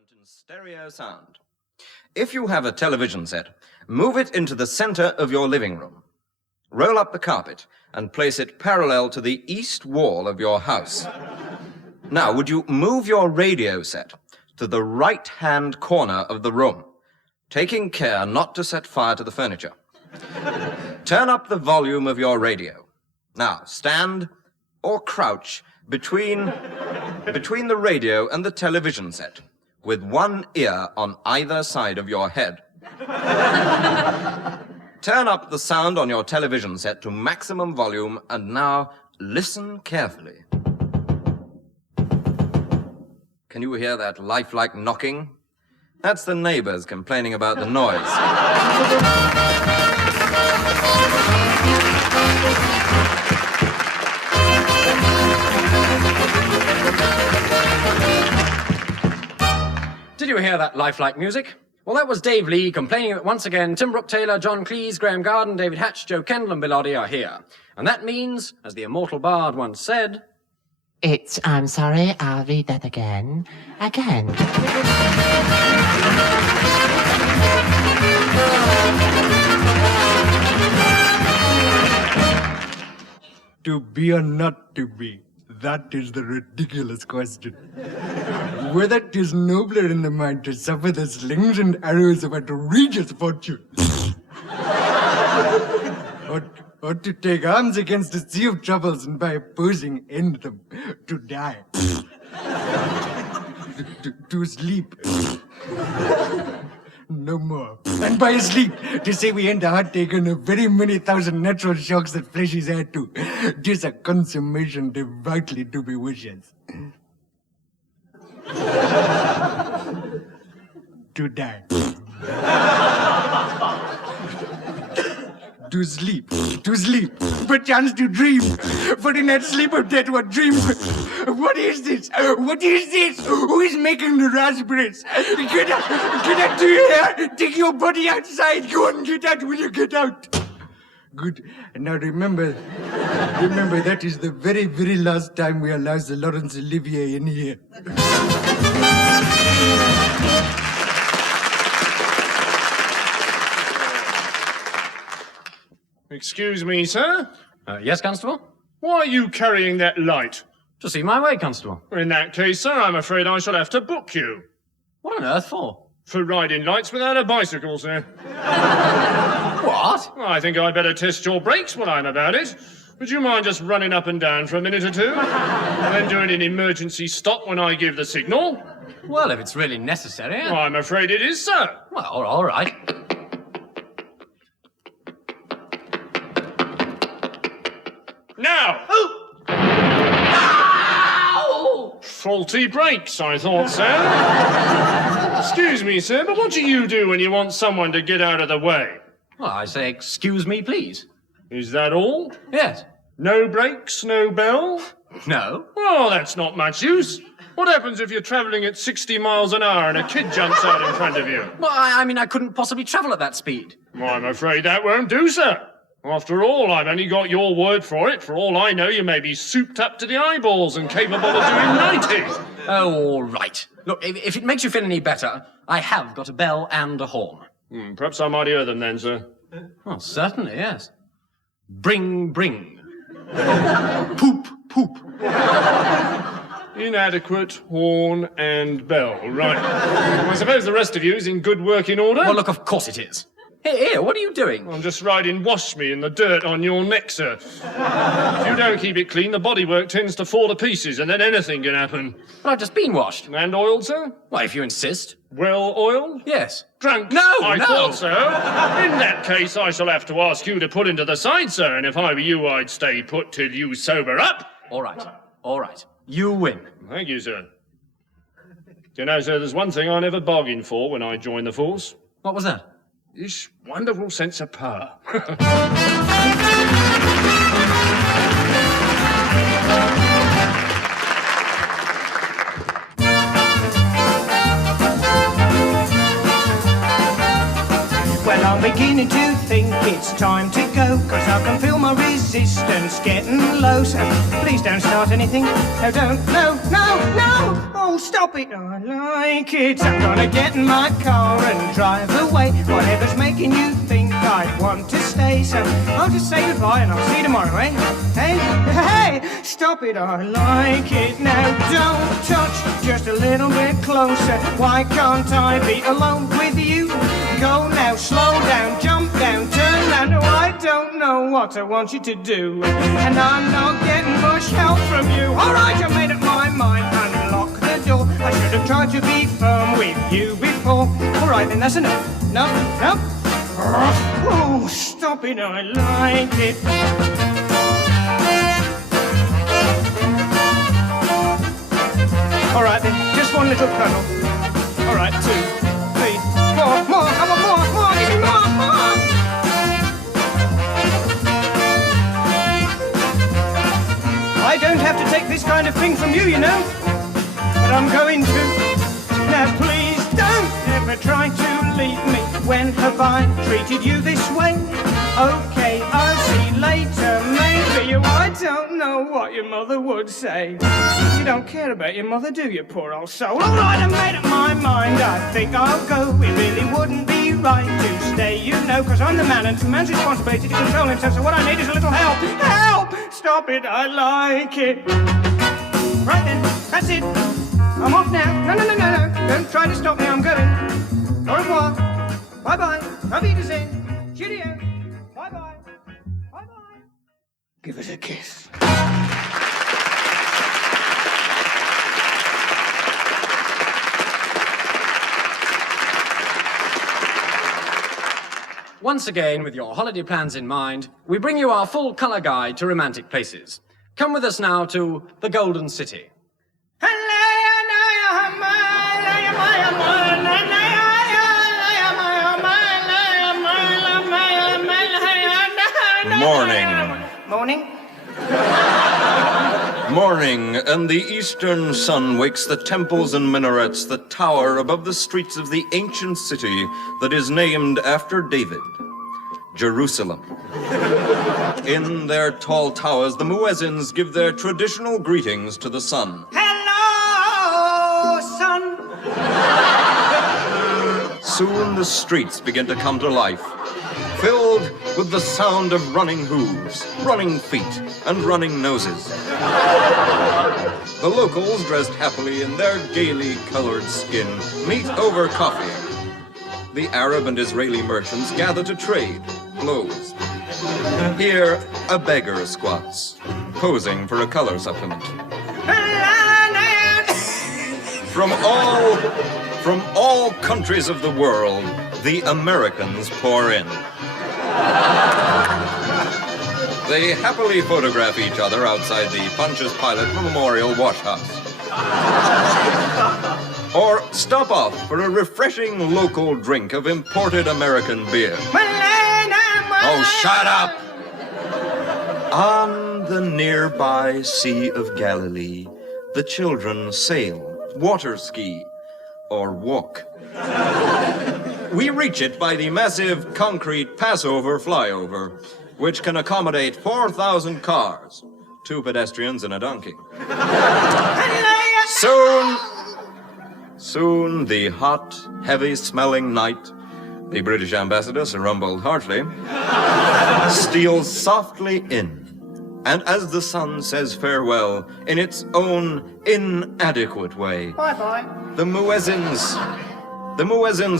environment in stereo sound. If you have a television set, move it into the center of your living room. Roll up the carpet and place it parallel to the east wall of your house. Now, would you move your radio set to the right-hand corner of the room, taking care not to set fire to the furniture? Turn up the volume of your radio. Now, stand or crouch between the radio and the television set, with one ear on either side of your head. Turn up the sound on your television set to maximum volume, and now listen carefully. Can you hear that lifelike knocking? That's the neighbors complaining about the noise. Did you hear that lifelike music? Well, that was Dave Lee complaining that once again Tim Brooke-Taylor, John Cleese, Graham Garden, David Hatch, Joe Kendall and Bill Oddie are here. And that means, as the immortal bard once said... I'm sorry, I'll read that again. To be or not to be? That is the ridiculous question. Whether it is nobler in the mind to suffer the slings and arrows of outrageous fortune, or to take arms against a sea of troubles and by opposing end them, to die, to sleep, no more. And by sleep, to say we end a heart taken of very many thousand natural shocks that flesh is heir to. 'Tis a consummation devoutly to be wishes. To die. To sleep, perchance to dream. For in that sleep of death, what dream? What is this? Who is making the raspberries? Get out to here! Take your body outside! Go on, get out! Will you get out? Good. And now remember, that is the very, very last time we allow Sir Laurence Olivier in here. Excuse me, sir? Yes, Constable? Why are you carrying that light? To see my way, Constable. In that case, sir, I'm afraid I shall have to book you. What on earth for? For riding lights without a bicycle, sir. What? Well, I think I'd better test your brakes while I'm about it. Would you mind just running up and down for a minute or two? And then doing an emergency stop when I give the signal? Well, if it's really necessary... I'm afraid it is, sir. Well, all right. Now! Oh! Faulty brakes, I thought, sir. Excuse me, sir, but what do you do when you want someone to get out of the way? Well, I say, excuse me, please. Is that all? Yes. No brakes, no bell? No. Well, that's not much use. What happens if you're travelling at 60 miles an hour and a kid jumps out in front of you? Well, I mean, I couldn't possibly travel at that speed. Well, I'm afraid that won't do, sir. After all, I've only got your word for it. For all I know, you may be souped up to the eyeballs and capable of doing 90. Oh, all right. Look, if it makes you feel any better, I have got a bell and a horn. Perhaps I might hear them then, sir. Well, certainly, yes. Bring, bring. Poop, poop. Inadequate, horn and bell. Right. I suppose the rest of you is in good working order? Well, look, of course it is. Here, what are you doing? I'm just riding wash me in the dirt on your neck, sir. If you don't keep it clean, the bodywork tends to fall to pieces, and then anything can happen. But I've just been washed. And oiled, sir? Well, if you insist. Well oiled? Yes. Drunk? No, I no. thought so. In that case, I shall have to ask you to pull into the side, sir, and if I were you, I'd stay put till you sober up. All right. You win. Thank you, sir. You know, sir, there's one thing I never bargained for when I joined the force. What was that? This wonderful sense of power. Well, I'm beginning to think it's time to go, 'cause I can feel my resistance getting low. So please don't start anything. No, don't. No, no, no. Oh, stop it. I like it. I'm gonna get in my car and drive away. Whatever's making you think I'd want to stay. So I'll just say goodbye and I'll see you tomorrow, eh? Hey, hey, stop it. I like it. Now don't touch, just a little bit closer. Why can't I be alone with you? Go now, slow down, jump down, turn round. Oh, I don't know what I want you to do, and I'm not getting much help from you. All right, I made up my mind, unlock the door. I should have tried to be firm with you before. All right, then that's enough. No, no. Oh, stop it, I like it. All right, then, just one little cuddle. All right, 2, 3, 4, more, I want more, give me more. I don't have to take this kind of thing from you, you know, but I'm going to. Now, please don't ever try to leave me. When have I treated you this way? Okay, I'll see you later, maybe. Oh, I don't know what your mother would say. You don't care about your mother, do you, poor old soul? All right, I made up my mind, I think I'll go. It really wouldn't be right to stay, you know, 'cause I'm the man, and it's a man's responsibility to control himself, so what I need is a little help. Help! Stop it, I like it. Right then, that's it. I'm off now. No, no, no, no, no. Don't try to stop me, I'm going. Au revoir. Bye-bye. Auf Wiedersehen. Cheerio. Bye-bye. Bye-bye. Give us a kiss. Once again, with your holiday plans in mind, we bring you our full colour guide to romantic places. Come with us now to the Golden City. Morning. Morning. Morning, and the eastern sun wakes the temples and minarets that tower above the streets of the ancient city that is named after David, Jerusalem. In their tall towers, the muezzins give their traditional greetings to the sun. Hello, sun. Soon the streets begin to come to life, filled with the sound of running hooves, running feet, and running noses. The locals, dressed happily in their gaily colored skin, meet over coffee. The Arab and Israeli merchants gather to trade clothes. Here, a beggar squats, posing for a color supplement. From all countries of the world, the Americans pour in. They happily photograph each other outside the Pontius Pilate Memorial Wash House. Or stop off for a refreshing local drink of imported American beer. Oh, shut up! On the nearby Sea of Galilee, the children sail, water ski, or walk. We reach it by the massive concrete Passover flyover, which can accommodate 4,000 cars, 2 pedestrians and a donkey. Soon, the hot, heavy-smelling night, the British ambassador, Sir Rumbold Hartley, steals softly in. And as the sun says farewell in its own inadequate way, Bye-bye. the muezzins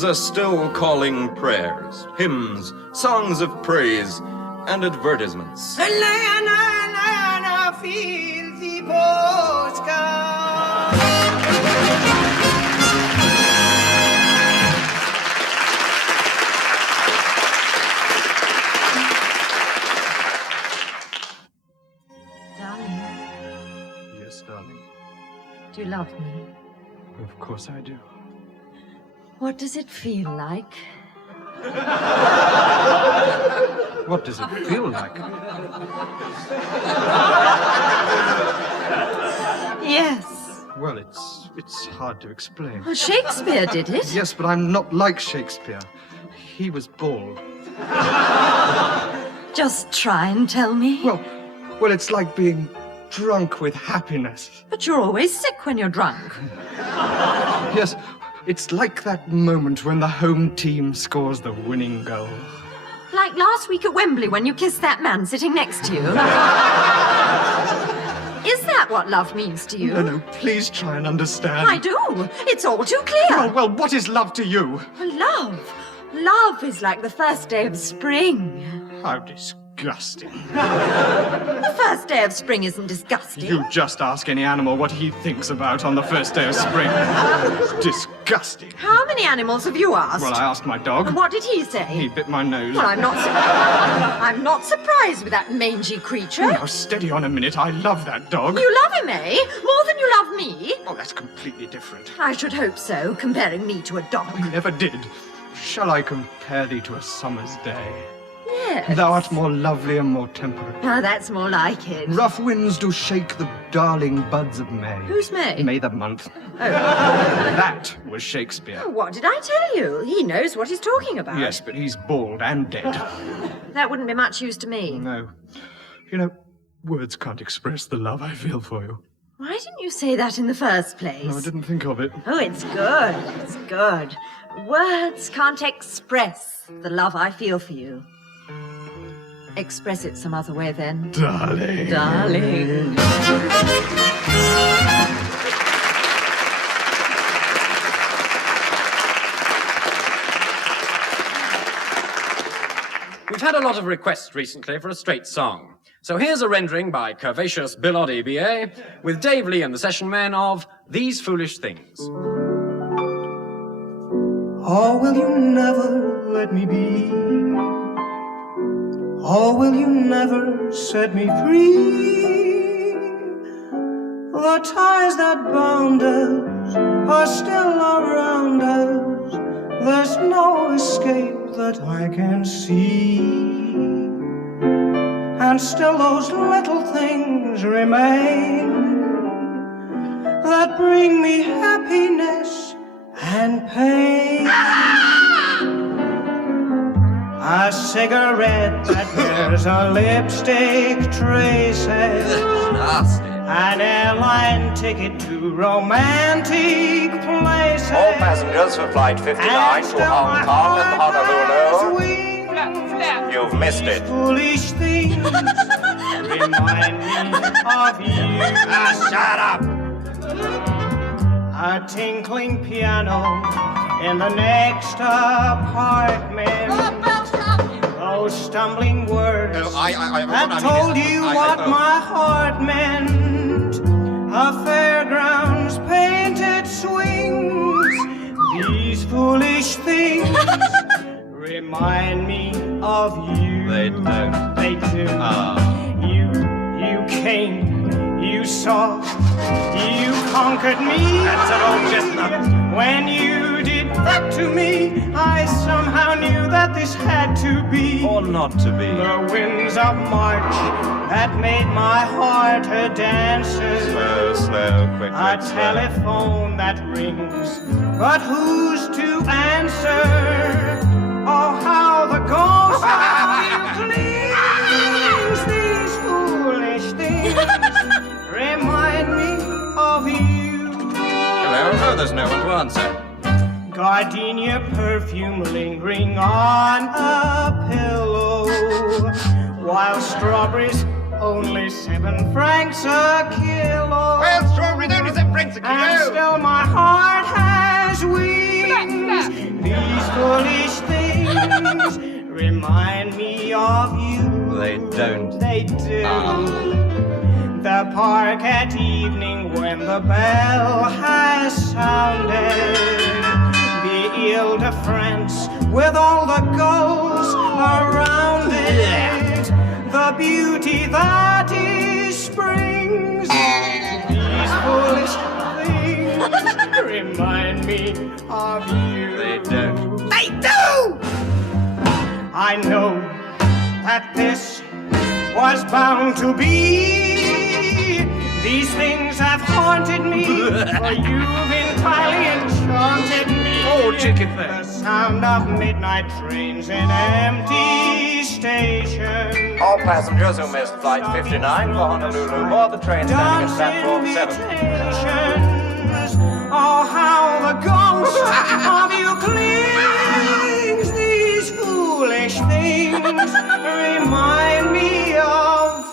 are still calling prayers, hymns, songs of praise, and advertisements. Feel the postcard. Darling, Yes, darling. do you love me? Of course I do. What does it feel like? What does it feel like? Yes. Well, it's hard to explain. Well, Shakespeare did it. Yes, but I'm not like Shakespeare. He was bald. Just try and tell me. Well, it's like being drunk with happiness. But you're always sick when you're drunk. Yes, it's like that moment when the home team scores the winning goal. Like last week at Wembley when you kissed that man sitting next to you. Is that what love means to you? No, please try and understand. I do. It's all too clear. Well, what is love to you? Love. Love is like the first day of spring. How disgusting. The first day of spring isn't disgusting. You just ask any animal what he thinks about on the first day of spring. Disgusting. How many animals have you asked? Well, I asked my dog. And what did he say? He bit my nose. Well, I'm not surprised with that mangy creature. Now, steady on a minute. I love that dog. You love him, eh? More than you love me? Oh, that's completely different. I should hope so, comparing me to a dog. You never did. Shall I compare thee to a summer's day? Yes. Thou art more lovely and more temperate. Ah, that's more like it. Rough winds do shake the darling buds of May. Who's May? May the month. Oh. That was Shakespeare. What did I tell you? He knows what he's talking about. Yes, but he's bald and dead. That wouldn't be much use to me. No. You know, words can't express the love I feel for you. Why didn't you say that in the first place? No, I didn't think of it. Oh, it's good. It's good. Words can't express the love I feel for you. Express it some other way, then. Darling. Darling. We've had a lot of requests recently for a straight song. So here's a rendering by curvaceous Bill Oddie, B.A., with Dave Lee and the Session Men of These Foolish Things. Or will you never let me be? Or will you never set me free? The ties that bound us are still around us. There's no escape that I can see. And still those little things remain that bring me happiness and pain. A cigarette that bears a lipstick traces. Nasty. An airline ticket to romantic places. All passengers for flight 59 to Hong Kong and Honolulu. You've missed it. Foolish things remind me of you. Shut up! A tinkling piano in the next apartment. Those stumbling words that told you what my heart meant. A fairground's painted swings. These foolish things remind me of you. They don't. They do. You came, you saw, you conquered me. That's an old chestnut. When you did that to me, I somehow knew that this had to be. Or not to be. The winds of March that made my heart a dancer. Slow, slow, quick, A quick, slow. telephone that rings, but who's to answer? Oh, how the ghost of you clings. These foolish things remind me of you. Hello? Oh, there's no one to answer. Gardenia perfume lingering on a pillow, while strawberries only 7 francs a kilo. Well, strawberries only 7 francs a And kilo. still my heart has wings. These foolish things remind me of you. They don't. They do. The park at evening when the bell has sounded. The Ile-de-France with all the gulls around it. The beauty that is springs. These foolish things remind me of you. They don't. They do! I know that this was bound to be. These things have haunted me, for you've entirely enchanted me. Oh, your ticket there. The sound of midnight trains in empty stations. All passengers who missed flight 59 for Honolulu board the train standing at platform 7. Invitations. Oh, how the ghost of you clings. These foolish things remind me of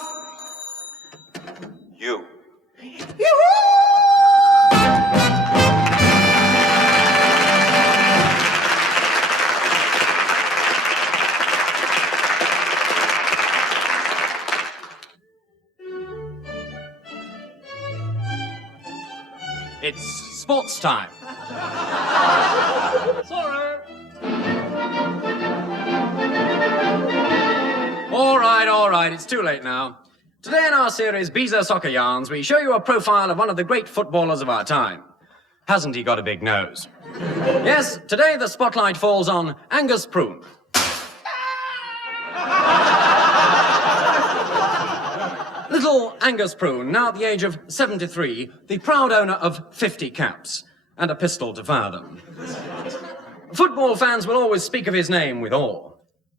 You. you. It's sports time. Sorry. All right, it's too late now. Today in our series, Beezer Soccer Yarns, we show you a profile of one of the great footballers of our time. Hasn't he got a big nose? Yes, today the spotlight falls on Angus Prune. Little Angus Prune, now at the age of 73, the proud owner of 50 caps, and a pistol to fire them. Football fans will always speak of his name with awe.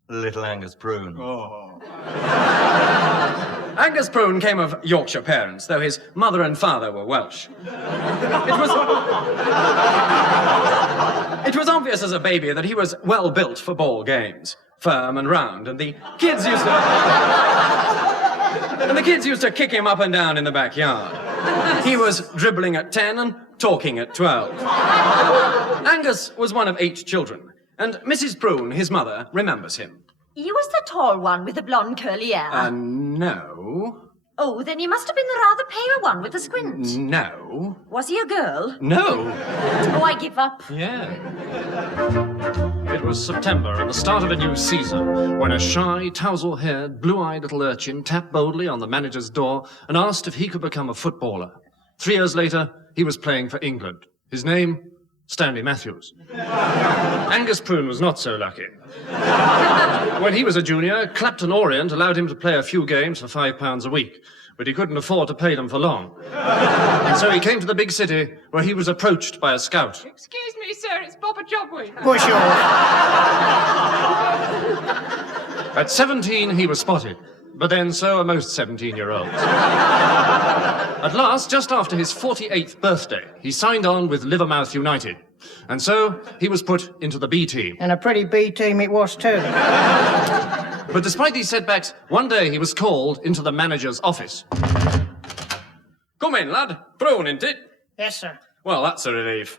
Little Angus Prune. Angus Prune came of Yorkshire parents, though his mother and father were Welsh. It was obvious as a baby that he was well built for ball games, firm and round, and the kids used to kick him up and down in the backyard. He was dribbling at 10 and talking at 12. Angus was one of 8 children, and Mrs. Prune, his mother, remembers him. You was the tall one with the blonde curly hair. No. Oh, then you must have been the rather pale one with the squint. No. Was he a girl? No. Oh, I give up. Yeah. It was September and the start of a new season when a shy, tousle-haired, blue-eyed little urchin tapped boldly on the manager's door and asked if he could become a footballer. 3 years later, he was playing for England. His name? Stanley Matthews. Angus Prune was not so lucky. When he was a junior, Clapton Orient allowed him to play a few games for £5 a week, but he couldn't afford to pay them for long. And so he came to the big city, where he was approached by a scout. Excuse me, sir, it's Bobber Jobway. Push off. At 17, he was spotted, but then so are most 17-year-olds. At last, just after his 48th birthday, he signed on with Livermouth United. And so, he was put into the B team. And a pretty B team it was too. But despite these setbacks, one day he was called into the manager's office. Come in, lad. Prune, ain't it? Yes, sir. Well, that's a relief.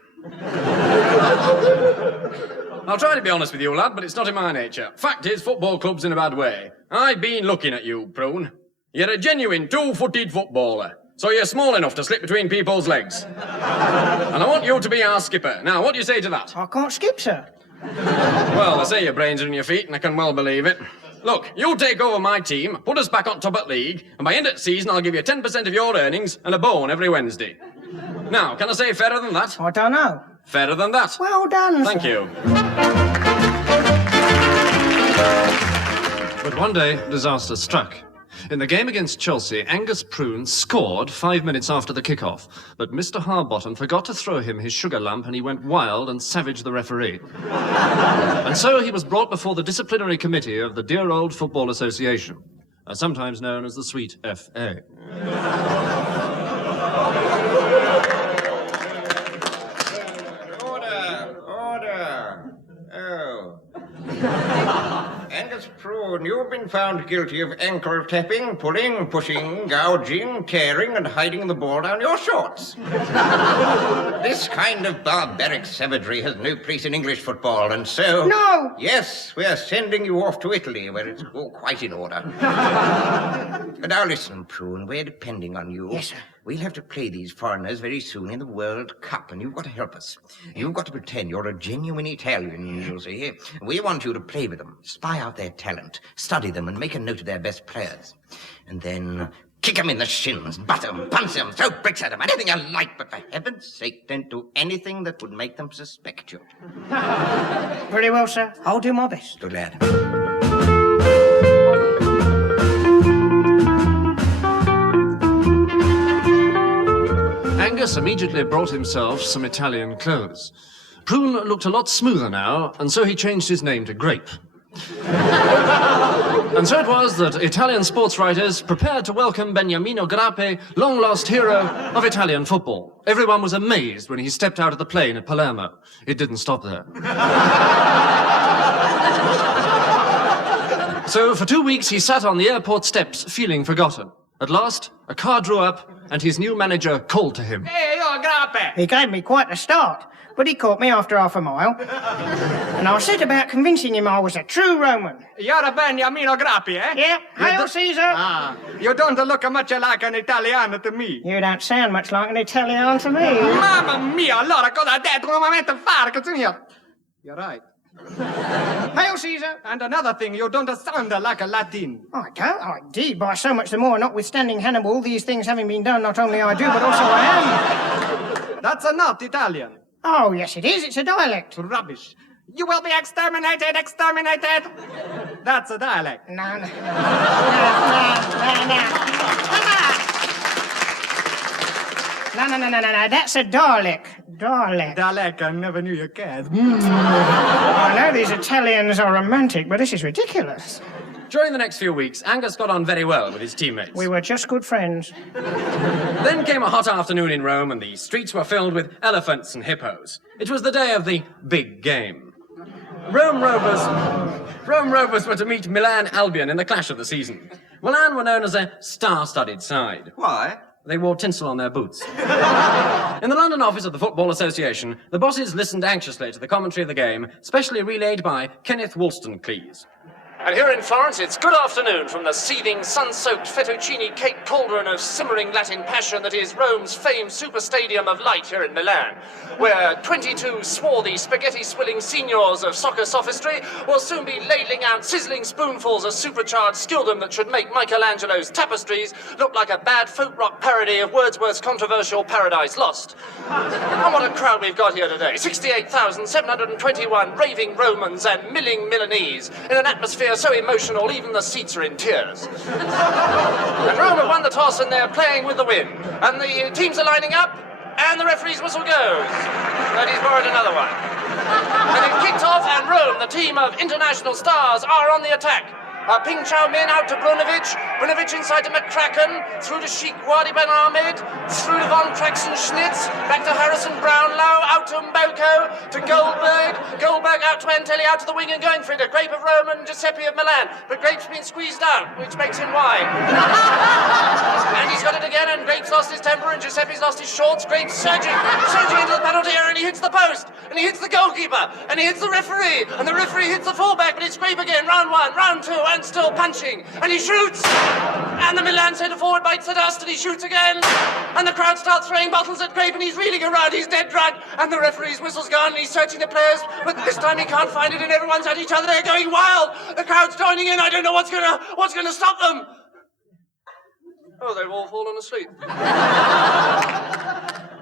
I'll try to be honest with you, lad, but it's not in my nature. Fact is, football club's in a bad way. I've been looking at you, Prune. You're a genuine two-footed footballer. So you're small enough to slip between people's legs. And I want you to be our skipper. Now, what do you say to that? I can't skip, sir. Well, I say your brains are in your feet, and I can well believe it. Look, you take over my team, put us back on top at league, and by end of season, I'll give you 10% of your earnings and a bone every Wednesday. Now, can I say fairer than that? I don't know. Fairer than that? Well done, Thank sir. you. But one day, disaster struck. In the game against Chelsea, Angus Prune scored 5 minutes after the kickoff, but Mr. Harbottom forgot to throw him his sugar lump and he went wild and savaged the referee. And so he was brought before the disciplinary committee of the dear old Football Association, sometimes known as the Sweet FA. Order! Oh. Angus Prune, you've been found guilty of ankle tapping, pulling, pushing, gouging, tearing, and hiding the ball down your shorts. This kind of barbaric savagery has no place in English football, and so... No! Yes, we're sending you off to Italy, where it's all quite in order. Now listen, Prune, we're depending on you. Yes, sir. We'll have to play these foreigners very soon in the World Cup, and you've got to help us. You've got to pretend you're a genuine Italian, you see. We want you to play with them, spy out their talent, study them, and make a note of their best players. And then kick them in the shins, butt them, punch them, throw bricks at them, anything you like, but for heaven's sake, don't do anything that would make them suspect you. Very well, sir. I'll do my best. Good lad. Angus immediately brought himself some Italian clothes. Prune looked a lot smoother now, and so he changed his name to Grape. And so it was that Italian sports writers prepared to welcome Beniamino Grappe, long-lost hero of Italian football. Everyone was amazed when he stepped out of the plane at Palermo. It didn't stop there. So for 2 weeks he sat on the airport steps, feeling forgotten. At last, a car drew up, and his new manager called to him. Hey, you're Grappe. He gave me quite a start, but he caught me after half a mile. And I set about convincing him I was a true Roman. You're a Beniamino Grappi, eh? Yeah, hail Caesar. You don't look much like an Italiano to me. You don't sound much like an Italian to me. Mamma mia, allora cosa ha detto? Come mi mette a fare? Cazzo mio. You're right. Hail Caesar. And another thing, you don't sound like a Latin. I don't, indeed, by so much the more, notwithstanding Hannibal, these things having been done, not only I do, but also I am. That's not Italian. Oh, yes it is, it's a dialect. Rubbish. You will be exterminated, exterminated. That's a dialect. No. No, that's a Dalek. Dalek, I never knew you cared. I know these Italians are romantic, but this is ridiculous. During the next few weeks, Angus got on very well with his teammates. We were just good friends. Then came a hot afternoon in Rome, and the streets were filled with elephants and hippos. It was the day of the big game. Rome Rovers were to meet Milan Albion in the clash of the season. Milan were known as a star-studded side. Why? They wore tinsel on their boots. In the London office of the Football Association, the bosses listened anxiously to the commentary of the game, specially relayed by Kenneth Wollstonecleese. And here in Florence, it's good afternoon from the seething, sun-soaked fettuccine cake cauldron of simmering Latin passion that is Rome's famed super stadium of light here in Milan, where 22 swarthy, spaghetti-swilling seniors of soccer sophistry will soon be ladling out sizzling spoonfuls of supercharged skilldom that should make Michelangelo's tapestries look like a bad folk rock parody of Wordsworth's controversial Paradise Lost. And what a crowd we've got here today. 68,721 raving Romans and milling Milanese in an atmosphere so emotional, even the seats are in tears. And Rome have won the toss and they're playing with the wind. And the teams are lining up, and the referee's whistle goes. But he's borrowed another one. And it kicked off, and Rome, the team of international stars, are on the attack. Ping Chow Min out to Brunovic, Brunovic inside to McCracken, through to Sheikh Wadi Ben Ahmed, through to Von Praxen-Schnitz, back to Harrison Brownlow, out to Mboko, to Goldberg out to Antelli, out to the wing and going for it, a Grape of Rome and Giuseppe of Milan, but Grape's been squeezed out, which makes him wide. And he's got it again, and Grape's lost his temper, and Giuseppe's lost his shorts, Grape's surging into the penalty area, and he hits the post, and he hits the goalkeeper, and he hits the referee, and the referee hits the fullback, but it's Grape again, round one, round two, and still punching, and he shoots, and the Milan centre forward bites the dust, and he shoots again, and the crowd starts throwing bottles at Grape, and he's reeling around, he's dead drunk, and the referee's whistle's gone, and he's searching the players, but this time he can't find it, and everyone's at each other, they're going wild, the crowd's joining in, I don't know what's gonna stop them. Oh, they've all fallen asleep.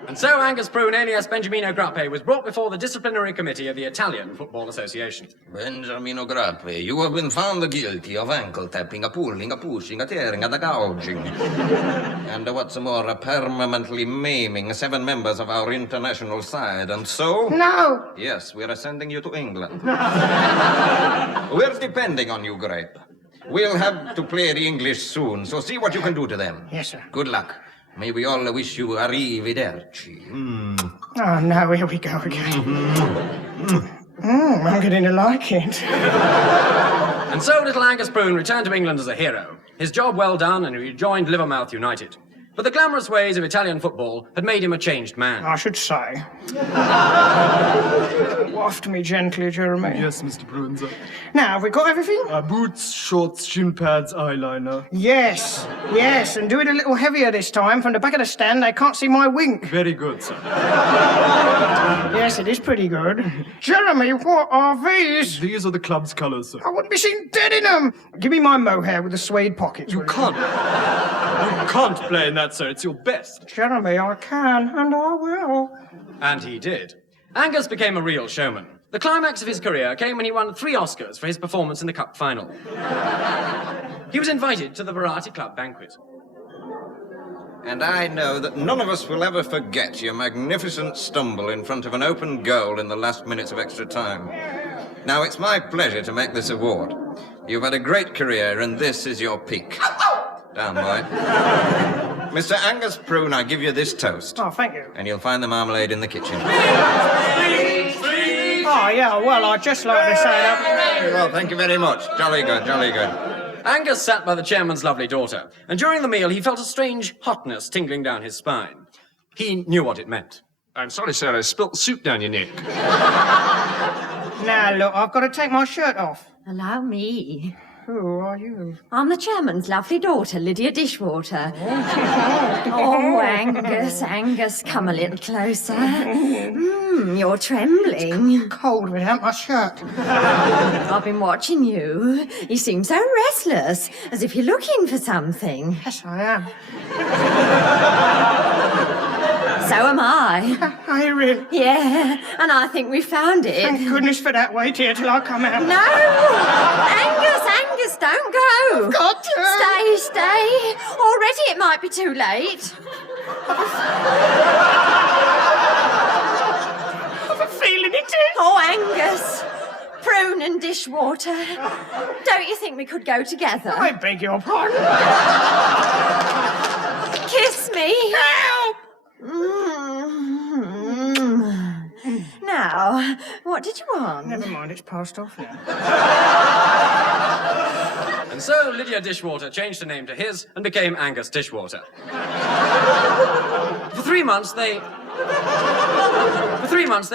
And so Angus Prune, alias Benjamino Grappe, was brought before the disciplinary committee of the Italian Football Association. Benjamino Grappe, you have been found guilty of ankle tapping, a pulling, a pushing, a tearing, and a gouging. And what's more, permanently maiming 7 members of our international side, and so... No! Yes, we are sending you to England. We're depending on you, Grappe. We'll have to play the English soon, so see what you can do to them. Yes, sir. Good luck. May we all wish you arrivederci. Oh, no, here we go again. I'm getting to like it. And so little Angus Prune returned to England as a hero. His job well done, and he rejoined Livermouth United. But the glamorous ways of Italian football had made him a changed man. I should say. Waft me gently, Jeremy. Yes, Mr. Bruenzer. Now, have we got everything? Boots, shorts, shin pads, eyeliner. Yes, and do it a little heavier this time. From the back of the stand, they can't see my wink. Very good, sir. Yes, it is pretty good. Jeremy, what are these? These are the club's colours, sir. I wouldn't be seen dead in them. Give me my mohair with the suede pockets. You can't play in that, sir. It's your best. Jeremy, I can, and I will. And he did. Angus became a real showman. The climax of his career came when he won 3 Oscars for his performance in the Cup final. He was invited to the Variety Club banquet. And I know that none of us will ever forget your magnificent stumble in front of an open goal in the last minutes of extra time. Now, it's my pleasure to make this award. You've had a great career, and this is your peak. Down, boy. Mr. Angus Prune, I give you this toast. Oh, thank you. And you'll find the marmalade in the kitchen. Oh, yeah, well, I'd just like to say that. Well, thank you very much. Jolly good, jolly good. Angus sat by the chairman's lovely daughter, and during the meal he felt a strange hotness tingling down his spine. He knew what it meant. I'm sorry, sir, I spilt soup down your neck. Now, look, I've got to take my shirt off. Allow me. Who are you? I'm the chairman's lovely daughter, Lydia Dishwater. Oh, Angus, come a little closer. You're trembling. Cold without my shirt. I've been watching you. You seem so restless, as if you're looking for something. Yes, I am. So am I. Are you really? Yeah, and I think we found it. Thank goodness for that. Wait here till I come out. No! Angus, don't go. I've got to. Stay. Already it might be too late. I have a feeling it is. Oh, Angus. Prune and Dishwater. Don't you think we could go together? I beg your pardon. Kiss me. Help! Now, what did you want? Never mind, it's passed off now. And so Lydia Dishwater changed her name to his and became Angus Dishwater. For 3 months they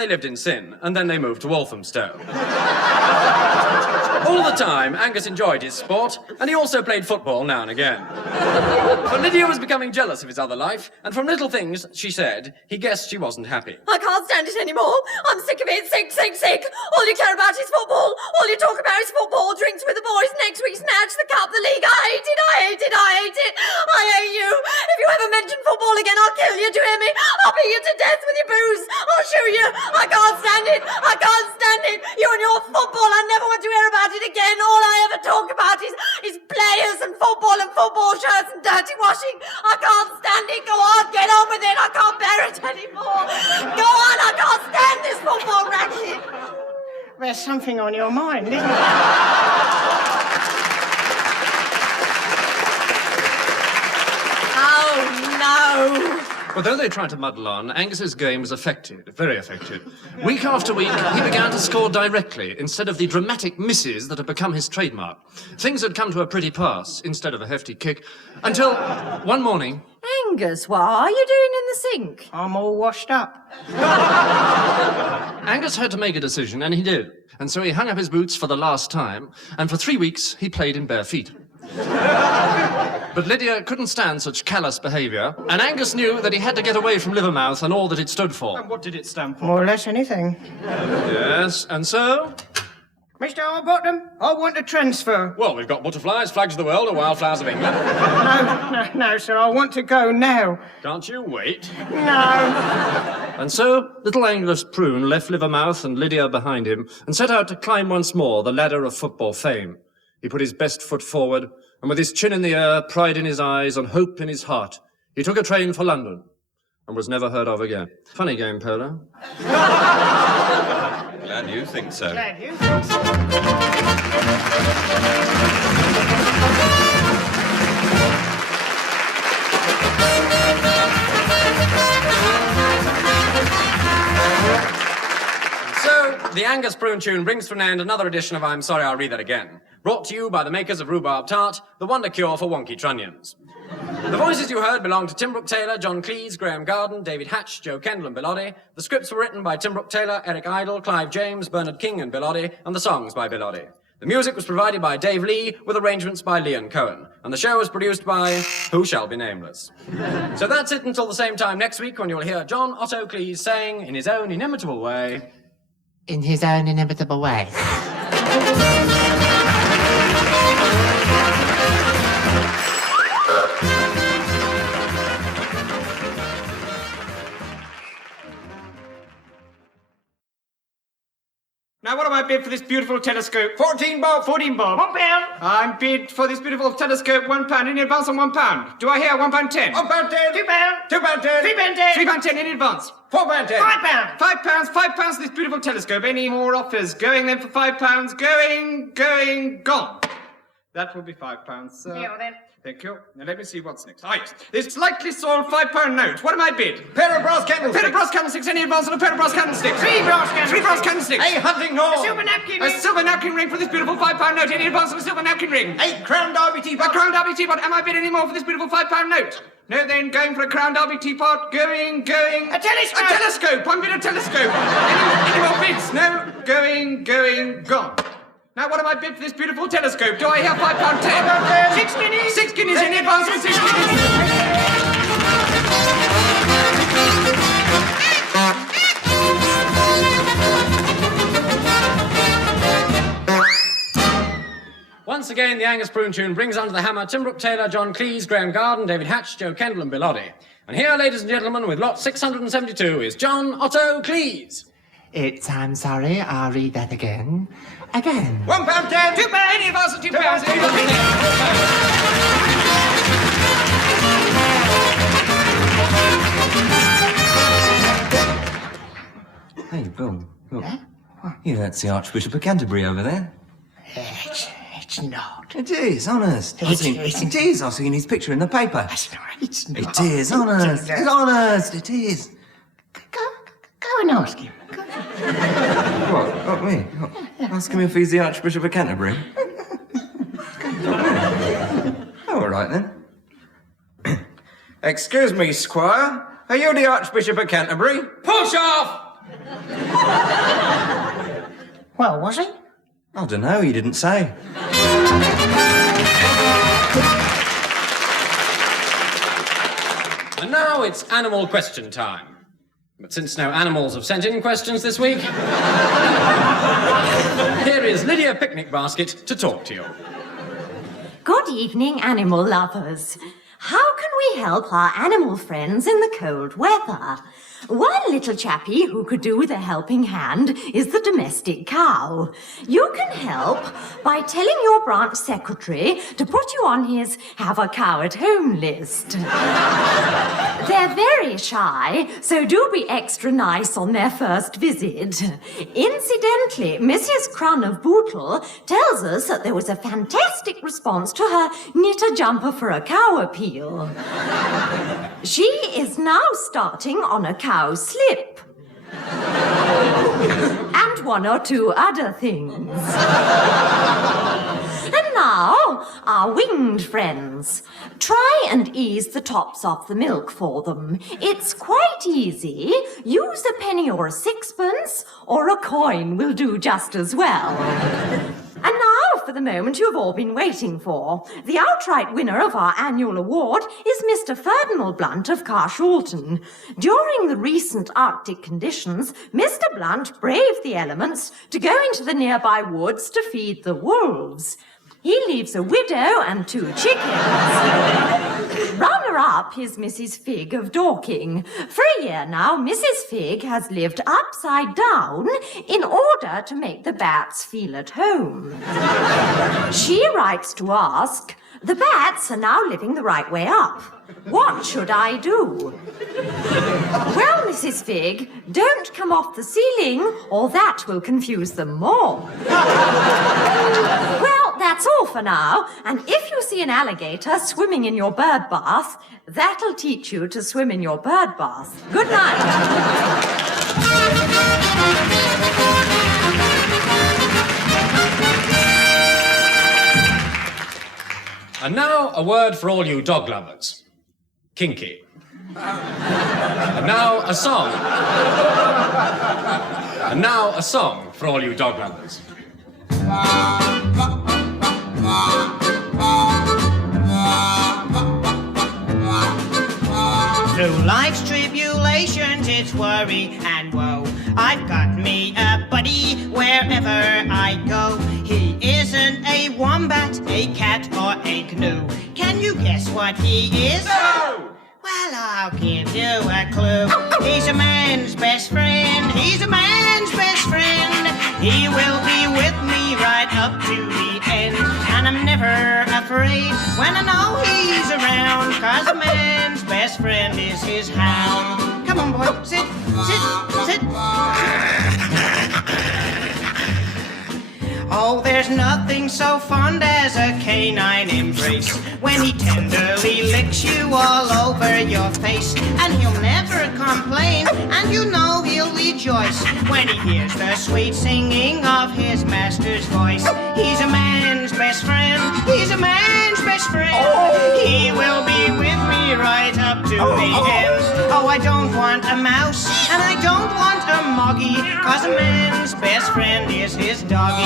lived in sin, and then they moved to Walthamstow. All the time, Angus enjoyed his sport, and he also played football now and again. But Lydia was becoming jealous of his other life, and from little things she said, he guessed she wasn't happy. I can't stand it anymore. I'm sick of it. Sick. All you care about is football. All you talk about is football. Drinks with the boys. Next week, snatch the cup, the league. I hate it. I hate you. If you ever mention football again, I'll kill you. Do you hear me? I'll beat you to death with your booze. I'll shoot you. I can't stand it. You and your football. I never want to hear about it again. All I ever talk about is players and football shirts and dirty washing. I can't stand it. Go on, get on with it. I can't bear it anymore. Go on, I can't stand this football racket. There's something on your mind, isn't there? Oh, no. But though they tried to muddle on, Angus's game was affected, very affected. Week after week, he began to score directly, instead of the dramatic misses that had become his trademark. Things had come to a pretty pass, instead of a hefty kick, until one morning... Angus, what are you doing in the sink? I'm all washed up. Angus had to make a decision, and he did. And so he hung up his boots for the last time, and for 3 weeks he played in bare feet. But Lydia couldn't stand such callous behaviour, and Angus knew that he had to get away from Livermouth and all that it stood for. And what did it stand for? More or less anything. Yes, and so... Mr. Arbottom, I want a transfer. Well, we've got butterflies, flags of the world, and wildflowers of England. No, sir, I want to go now. Can't you wait? No. And so, little Angus Prune left Livermouth and Lydia behind him, and set out to climb once more the ladder of football fame. He put his best foot forward, and with his chin in the air, pride in his eyes, and hope in his heart, he took a train for London, and was never heard of again. Funny game, Polo. Glad you think so. Glad you think so. So, the Angus Prune tune brings to an end another edition of I'm Sorry, I'll Read That Again. Brought to you by the makers of rhubarb tart, the wonder cure for wonky trunnions. The voices you heard belong to Tim Brooke-Taylor, John Cleese, Graham Garden, David Hatch, Joe Kendall and Bill Oddie. The scripts were written by Tim Brooke-Taylor, Eric Idle, Clive James, Bernard King and Bill Oddie, and the songs by Bill Oddie. The music was provided by Dave Lee, with arrangements by Leon Cohen. And the show was produced by who shall be nameless. So that's it until the same time next week, when you'll hear John Otto Cleese saying, in his own inimitable way... In his own inimitable way. Now, what am I bid for this beautiful telescope? 14 bob. 14 bob. £1. I'm bid for this beautiful telescope £1 in advance on £1. Do I hear £1.10? £1.10. £2. £2.10. £3.10. £3.10 in advance. £4.10. £5. £5 for this beautiful telescope. Any more offers? Going then for £5. Gone. That will be £5, sir. Here then. Thank you. Now let me see what's next. Ah, yes. This slightly soiled £5 note. What am I bid? Pair of brass candlesticks. Pair of brass candlesticks. Any advance on a pair of brass candlesticks? 3 brass candlesticks. 3 brass candlesticks. A hunting horn. A silver napkin A ring. silver napkin ring for this beautiful £5 note. Any advance on a silver napkin ring? A crown derby teapot. A crown derby teapot. Am I bid any more for this beautiful £5 note? No, then going for a crown derby teapot. Going. A telescope. A telescope. I'm bid a telescope. Any more bids? No. Going. Gone. Now, what am I bid for this beautiful telescope? Do I hear £5.10? 6 guineas. 6 guineas in advance on 6 guineas. Once again, the Angus Prune tune brings under the hammer Tim Brooke-Taylor, John Cleese, Graham Garden, David Hatch, Joe Kendall and Bill Oddie. And here, ladies and gentlemen, with lot 672 is John Otto Cleese. I'm sorry, I'll read that again. Again. £1.10. £2 in advance on £2. Hey, Bill. Look. Yeah, that's the Archbishop of Canterbury over there. It's not. It is, honest. It is. I've seen his picture in the paper. It's not. It is, honest. It's honest. It is. Go and ask him. What? Me? Ask him if he's the Archbishop of Canterbury. All right, then. Excuse me, Squire. Are you the Archbishop of Canterbury? Push off! Well, was he? I don't know. He didn't say. And now it's animal question time. But since no animals have sent in questions this week, here is Lydia Picnic Basket to talk to you. Good evening, animal lovers. How can we help our animal friends in the cold weather? One little chappie who could do with a helping hand is the domestic cow. You can help by telling your branch secretary to put you on his Have a Cow at Home list. They're very shy, so do be extra nice on their first visit. Incidentally, Mrs. Crun of Bootle tells us that there was a fantastic response to her knit a jumper for a cow appeal. She is now starting on a cow slip. And one or two other things. And now, our winged friends. Try and ease the tops off the milk for them. It's quite easy. Use a penny or a sixpence, or a coin will do just as well. And now for the moment you have all been waiting for. The outright winner of our annual award is Mr. Ferdinand Blunt of Carshalton. During the recent Arctic conditions, Mr. Blunt braved the elements to go into the nearby woods to feed the wolves. He leaves a widow and 2 chickens. Runner-up is Mrs. Figg of Dorking. For a year now, Mrs. Figg has lived upside down in order to make the bats feel at home. She writes to ask, the bats are now living the right way up. What should I do? Well, Mrs. Figg, don't come off the ceiling, or that will confuse them more. Well, that's all for now, and if you see an alligator swimming in your bird bath, that'll teach you to swim in your bird bath. Good night. And now, a word for all you dog lovers. Kinky. And now, a song. And now, a song for all you dog lovers. Through life's tribulations, it's worry and woe. I've got me a buddy wherever I go. He isn't a wombat, a cat, or a canoe. Can you guess what he is? No! Well, I'll give you a clue. He's a man's best friend. He's a man's best friend. He will never afraid when I know he's around, 'cause a man's best friend is his hound. Come on, boy, sit, sit, sit. Oh, there's nothing so fond as a canine embrace, when he tenderly licks you all over your face. And he'll never complain, and you know he'll rejoice when he hears the sweet singing of his master's voice. He's a man's best friend, he's a man's best friend. He will be with me right up to the end. Oh, I don't want a mouse, and I don't want a moggy, 'cause a man's best friend is his doggy.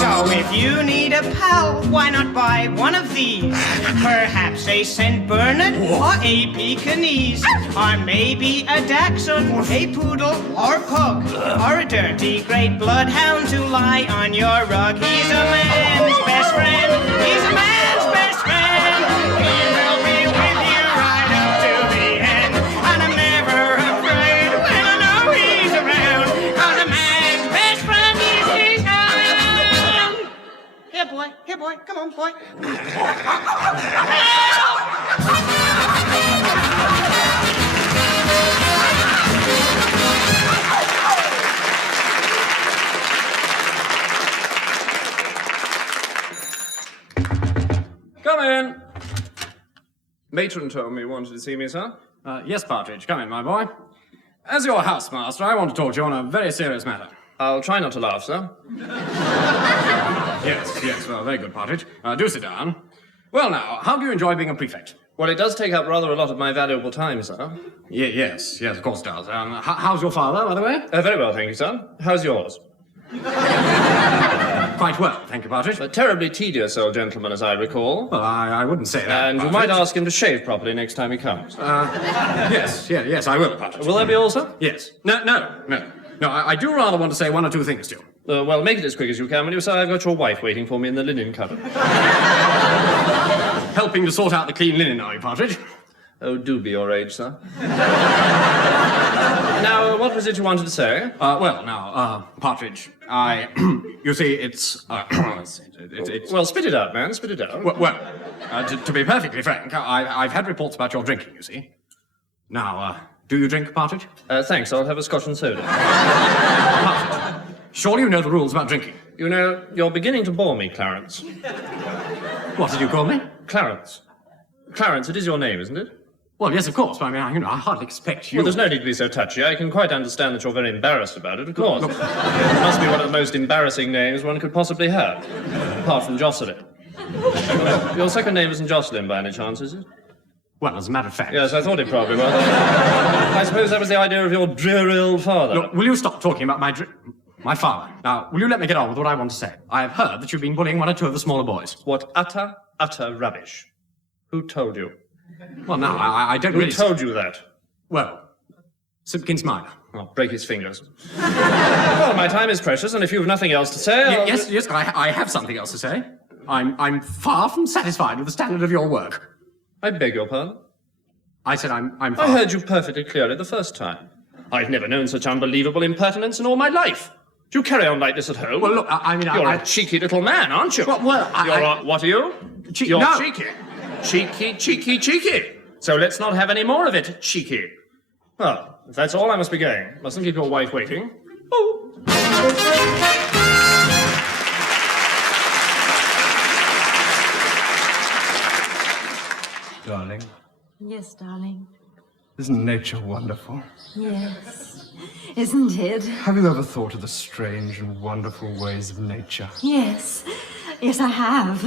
So if you need a pal, why not buy one of these? Perhaps a St. Bernard or a Pekingese, or maybe a Dachshund, a Poodle or Pug, or a dirty great bloodhound to lie on your rug. He's a man's best friend. He's a man's best friend. He will be with you right up to the end. And I'm never afraid when I know he's around, 'cause a man's best friend is his hound. Here, boy, come on, boy. Come in. Matron told me you wanted to see me, sir. Yes, Partridge, come in, my boy. As your housemaster, I want to talk to you on a very serious matter. I'll try not to laugh, sir. Yes, well, very good, Partridge. Do sit down. Well, now, how do you enjoy being a prefect? Well, it does take up rather a lot of my valuable time, sir. Yes, of course it does. How's your father, by the way? Very well, thank you, sir. How's yours? Quite well, thank you, Partridge. A terribly tedious old gentleman, as I recall. Well, I wouldn't say that, And you Partridge. might ask him to shave properly next time he comes. Yes, I will, Partridge. Will that be all, sir? Yes. No, I do rather want to say one or two things to you. Well, make it as quick as you can, will you, sir? I've got your wife waiting for me in the linen cupboard. Helping to sort out the clean linen, are you, Partridge? Oh, do be your age, sir. Now, what was it you wanted to say? Partridge, you see, it's... Well, spit it out, man, spit it out. To be perfectly frank, I've had reports about your drinking, you see. Now, do you drink, Partridge? Thanks, I'll have a scotch and soda. Partridge, surely you know the rules about drinking. You know, you're beginning to bore me, Clarence. What did you call me? Clarence. Clarence, it is your name, isn't it? Well, yes, of course, but I mean, I hardly expect you... Well, there's no need to be so touchy. I can quite understand that you're very embarrassed about it, of course. It must be one of the most embarrassing names one could possibly have, apart from Jocelyn. Your second name isn't Jocelyn, by any chance, is it? Well, as a matter of fact... Yes, I thought it probably was. I suppose that was the idea of your dreary old father. Look, will you stop talking about my father? Now, will you let me get on with what I want to say? I have heard that you've been bullying one or two of the smaller boys. What utter rubbish. Who told you? Well, no, I don't really... Who told you that? Well, Simpkins minor. I'll break his fingers. Well, my time is precious, and if you've nothing else to say... Yes, I have something else to say. I'm far from satisfied with the standard of your work. I beg your pardon? I said I'm far... I heard you perfectly clearly the first time. I've never known such unbelievable impertinence in all my life. Do you carry on like this at home? Well, look, I mean... You're a cheeky little man, aren't you? What are you? You're no. cheeky. Cheeky. So let's not have any more of it, cheeky. Well, if that's all, I must be going. Mustn't keep your wife waiting. Oh. Darling, Yes, darling. isn't nature wonderful? Yes. Isn't it? Have you ever thought of the strange and wonderful ways of nature? Yes. Yes, I have.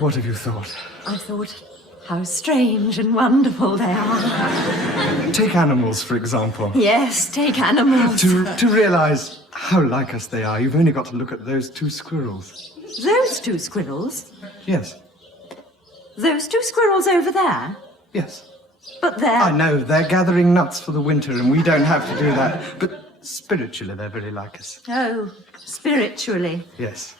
What have you thought? I thought how strange and wonderful they are. Take animals, for example. Yes, take animals. To realize how like us they are, you've only got to look at those two squirrels. Those two squirrels? Yes. Those two squirrels over there? Yes. But they're... I know, they're gathering nuts for the winter and we don't have to do that. But spiritually, they're very like us. Oh, spiritually. Yes.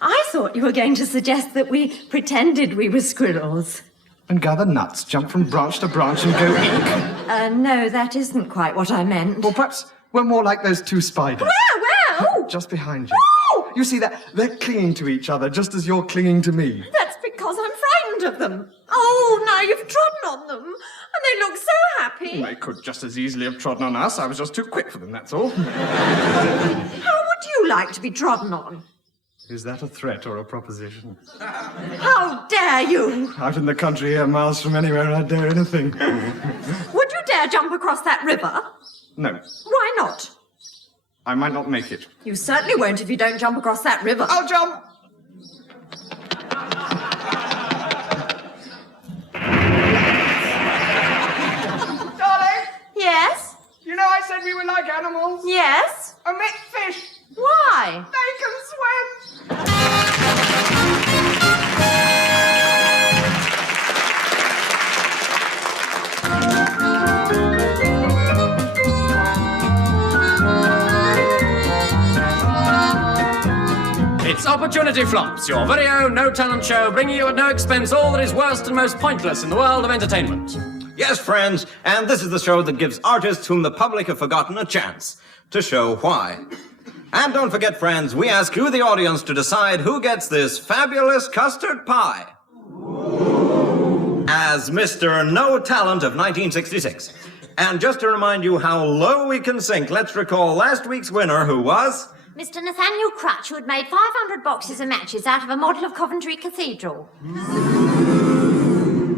I thought you were going to suggest that we pretended we were squirrels. And gather nuts, jump from branch to branch and go eek. No, that isn't quite what I meant. Well, perhaps We're more like those two spiders. Where? Oh! Just behind you. Oh! You see that? They're clinging to each other just as you're clinging to me. That's because I'm frightened of them. Oh, now you've trodden on them. And they look so happy. They could just as easily have trodden on us. I was just too quick for them, that's all. How would you like to be trodden on? Is that a threat or a proposition? How dare you? Out in the country here, miles from anywhere, I'd dare anything. Would you dare jump across that river? No, Why not? I might not make it. You certainly won't if you don't jump across that river. I'll jump! Darling! Yes? You know I said we were like animals? Yes? Omit fish! Why? They can swim! It's Opportunity Flops, your very own no-talent show, bringing you at no expense all that is worst and most pointless in the world of entertainment. Yes, friends, and this is the show that gives artists whom the public have forgotten a chance to show why. And don't forget, friends, we ask you, the audience, to decide who gets this fabulous custard pie. As Mr. No Talent of 1966. And just to remind you how low we can sink, let's recall last week's winner, who was... Mr. Nathaniel Crutch, who had made 500 boxes of matches out of a model of Coventry Cathedral.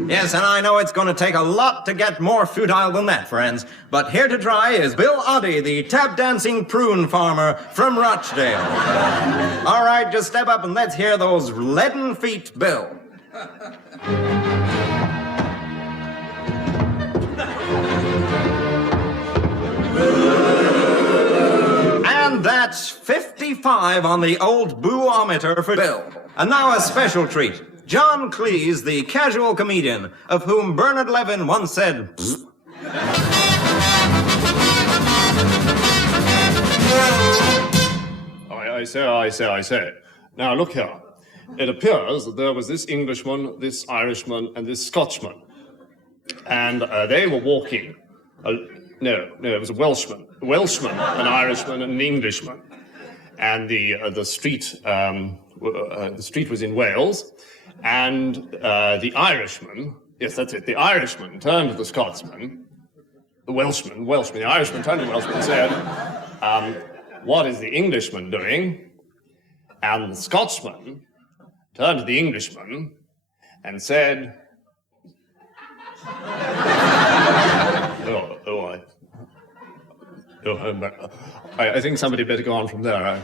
Yes, and I know it's going to take a lot to get more futile than that, friends. But here to try is Bill Oddie, the tap-dancing prune farmer from Rochdale. All right, just step up and let's hear those leaden feet, Bill. And that's 55 on the old boo-ometer for Bill. And now a special treat. John Cleese, the casual comedian, of whom Bernard Levin once said, I say. Now, look here. It appears that there was this Englishman, this Irishman, and this Scotchman. And they were walking. No, it was a Welshman. A Welshman, an Irishman, and an Englishman. And the street was in Wales. And the Irishman, yes, that's it, the Irishman turned to the Scotsman, the Welshman, the Irishman turned to the Welshman and said, what is the Englishman doing? And the Scotsman turned to the Englishman and said, I think somebody better go on from there.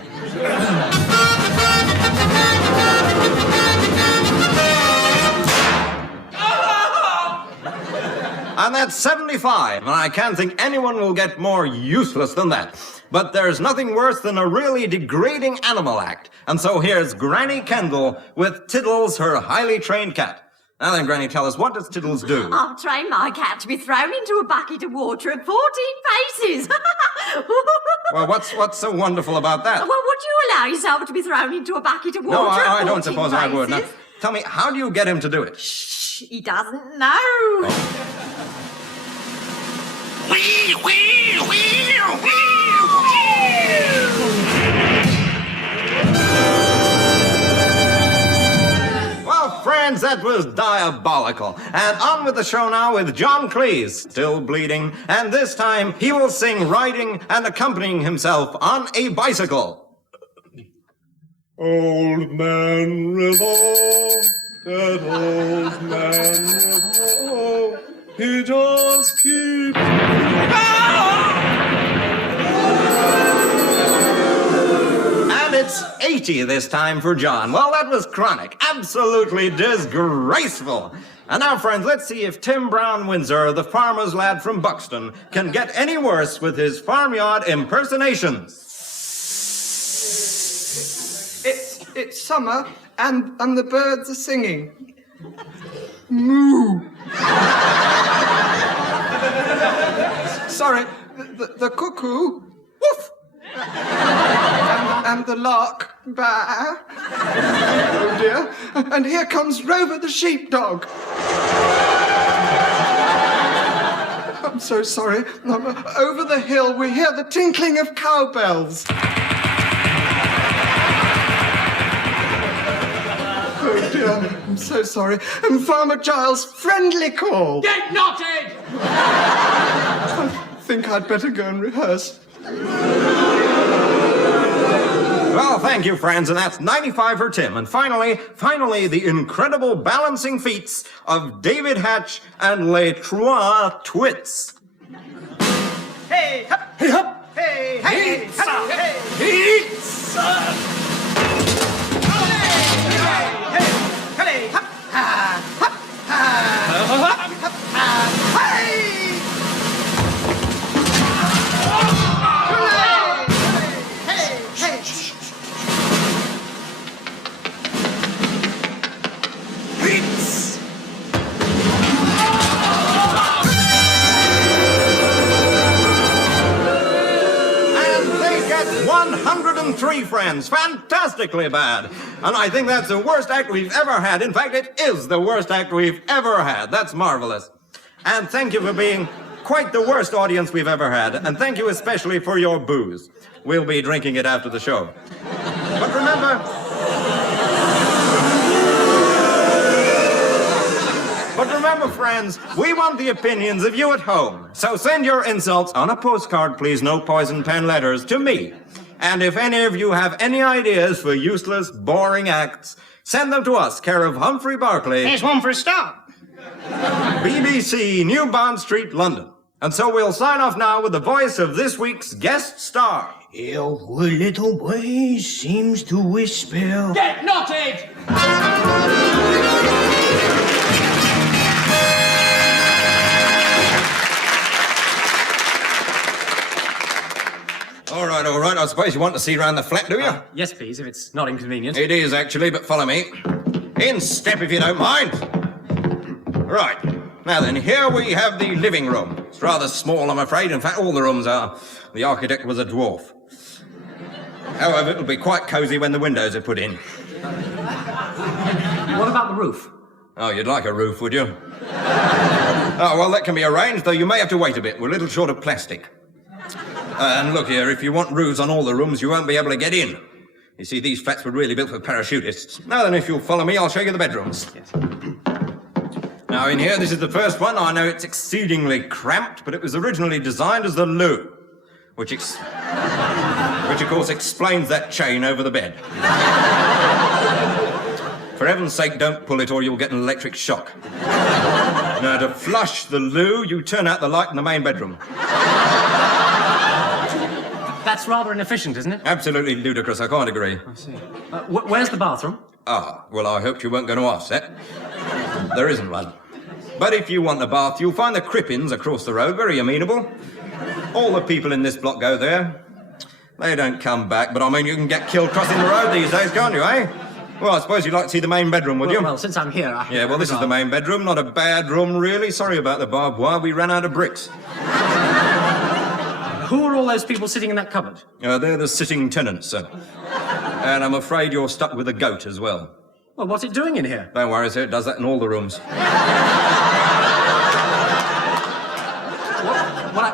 And that's 75, and I can't think anyone will get more useless than that. But there's nothing worse than a really degrading animal act. And so here's Granny Kendall with Tiddles, her highly trained cat. Now then, Granny, tell us, what does Tiddles do? I'll train my cat to be thrown into a bucket of water at 14 paces. Well, what's so wonderful about that? Well, would you allow yourself to be thrown into a bucket of water No, at 14 I don't suppose paces? I would. Now, tell me, how do you get him to do it? Shh, he doesn't know. Well, friends, that was diabolical. And on with the show now with John Cleese, still bleeding, and this time he will sing riding and accompanying himself on a bicycle. Old man river, that old man river, he just keeps... And it's 80 this time for John. Well, that was chronic. Absolutely disgraceful. And now, friends, let's see if Tim Brown Windsor, the farmer's lad from Buxton, can get any worse with his farmyard impersonations. It's summer, and the birds are singing. Moo. Sorry, the cuckoo. Woof. And the lark. Bah. Oh dear. And here comes Rover the sheepdog. I'm so sorry. Over the hill, we hear the tinkling of cowbells. Oh, dear, I'm so sorry. And Farmer Giles' friendly call. Get knotted! I think I'd better go and rehearse. Well, thank you, friends, and that's 95 for Tim. And finally, the incredible balancing feats of David Hatch and Les Trois Twits. Hey, hop, Hey, hop! hey, hey, hello, hey, hey, hop, hop, And they get 103, friends. Fantastically bad. And I think that's the worst act we've ever had. In fact, it is the worst act we've ever had. That's marvelous. And thank you for being quite the worst audience we've ever had. And thank you especially for your booze. We'll be drinking it after the show. But remember, friends, we want the opinions of you at home. So send your insults on a postcard, please, no poison pen letters, to me. And if any of you have any ideas for useless, boring acts, send them to us, care of Humphrey Barclay. There's one for a start. BBC, New Bond Street, London. And so we'll sign off now with the voice of this week's guest star. Your little boy seems to whisper. Get knotted! All right. I suppose you want to see round the flat, do you? Yes, please, if it's not inconvenient. It is, actually, but follow me. In step, if you don't mind. Right. Now then, here we have the living room. It's rather small, I'm afraid. In fact, all the rooms are. The architect was a dwarf. However, it'll be quite cosy when the windows are put in. What about the roof? Oh, you'd like a roof, would you? Oh, well, that can be arranged, though you may have to wait a bit. We're a little short of plastic. And look here, if you want roofs on all the rooms, you won't be able to get in. You see, these flats were really built for parachutists. Now then, if you'll follow me, I'll show you the bedrooms. Yes. Now, in here, this is the first one. I know it's exceedingly cramped, but it was originally designed as the loo, which of course, explains that chain over the bed. For heaven's sake, don't pull it or you'll get an electric shock. Now, to flush the loo, you turn out the light in the main bedroom. That's rather inefficient, isn't it? Absolutely ludicrous, I can't agree. I see. Where's the bathroom? Ah, well, I hoped you weren't going to ask that. There isn't one. But if you want a bath, you'll find the Crippins across the road, very amenable. All the people in this block go there. They don't come back, but I mean, you can get killed crossing the road these days, can't you, eh? Well, I suppose you'd like to see the main bedroom, would you? Well, since I'm here, Yeah, well, this is the main bedroom. Not a bad room, really. Sorry about the barbed wire. We ran out of bricks. Who are all those people sitting in that cupboard? They're the sitting tenants, sir. And I'm afraid you're stuck with a goat as well. Well, what's it doing in here? Don't worry, sir. It does that in all the rooms.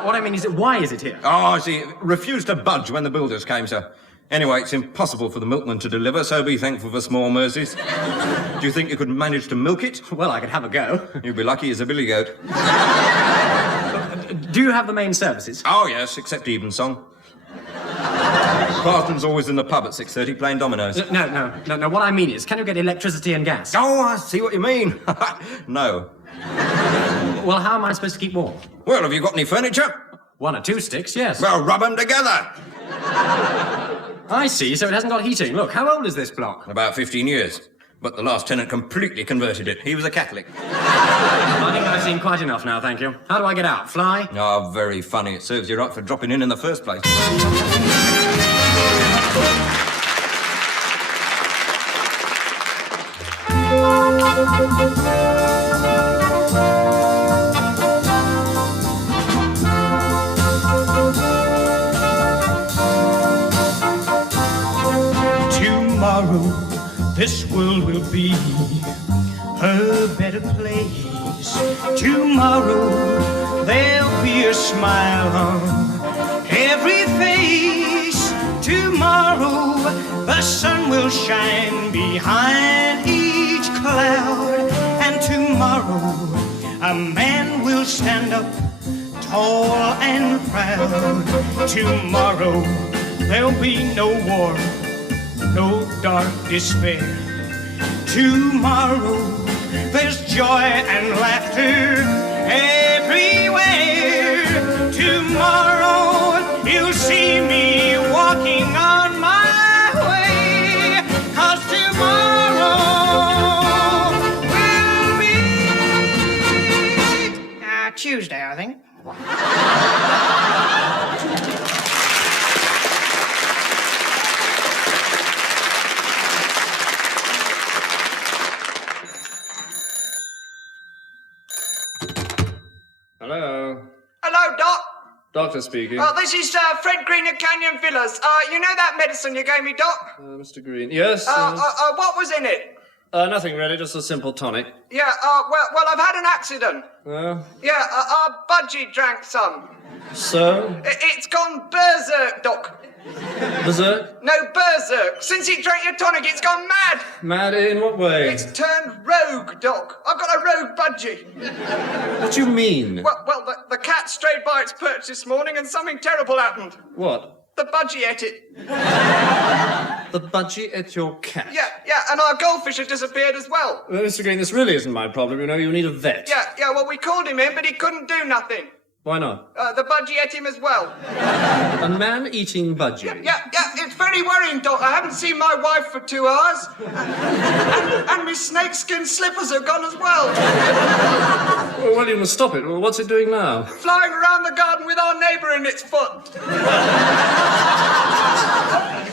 What I mean is, why is it here? Oh, I see. It refused to budge when the builders came, sir. Anyway, it's impossible for the milkman to deliver, so be thankful for small mercies. Do you think you could manage to milk it? Well, I could have a go. You'd be lucky as a billy goat. Do you have the main services? Oh, yes, except evensong. Parsons always in the pub at 6:30 playing dominoes. No. What I mean is, can you get electricity and gas? Oh, I see what you mean. No. Well, how am I supposed to keep warm? Well, have you got any furniture? 1 or 2 sticks, yes. Well, rub them together. I see, so it hasn't got heating. Look, how old is this block? About 15 years. But the last tenant completely converted it. He was a Catholic. I think I've seen quite enough now, thank you. How do I get out? Fly? Oh, very funny. It serves you right for dropping in the first place. Tomorrow, this world will be a better place. Tomorrow, there'll be smile on every face. Tomorrow the sun will shine behind each cloud, and tomorrow a man will stand up tall and proud. Tomorrow there'll be no war, no dark despair. Tomorrow there's joy and laughter everywhere. Tomorrow you'll see me walking on my way, 'cause tomorrow will be Tuesday, I think. Hello. Hello, Doc. Doctor speaking. This is Fred Green at Canyon Villas. You know that medicine you gave me, Doc? Mr. Green. Yes? What was in it? Nothing really, just a simple tonic. Yeah, well, I've had an accident. Yeah, our Budgie drank some. So? It's gone berserk, Doc. Berserk? No, berserk. Since he drank your tonic, it's gone mad. Mad in what way? It's turned rogue, Doc. I've got a rogue Budgie. What do you mean? Well, the cat strayed by its perch this morning and something terrible happened. What? The Budgie ate it. The Budgie ate your cat? Yeah, and our goldfish has disappeared as well. Well, Mr. Green, this really isn't my problem, you know. You need a vet. Yeah, well, we called him in, but he couldn't do nothing. Why not? The Budgie ate him as well. A man-eating Budgie? Yeah, it's very worrying, Doc. I haven't seen my wife for 2 hours. And my snakeskin slippers are gone as well. Well, you must stop it. Well, what's it doing now? Flying around the garden with our neighbour in its foot.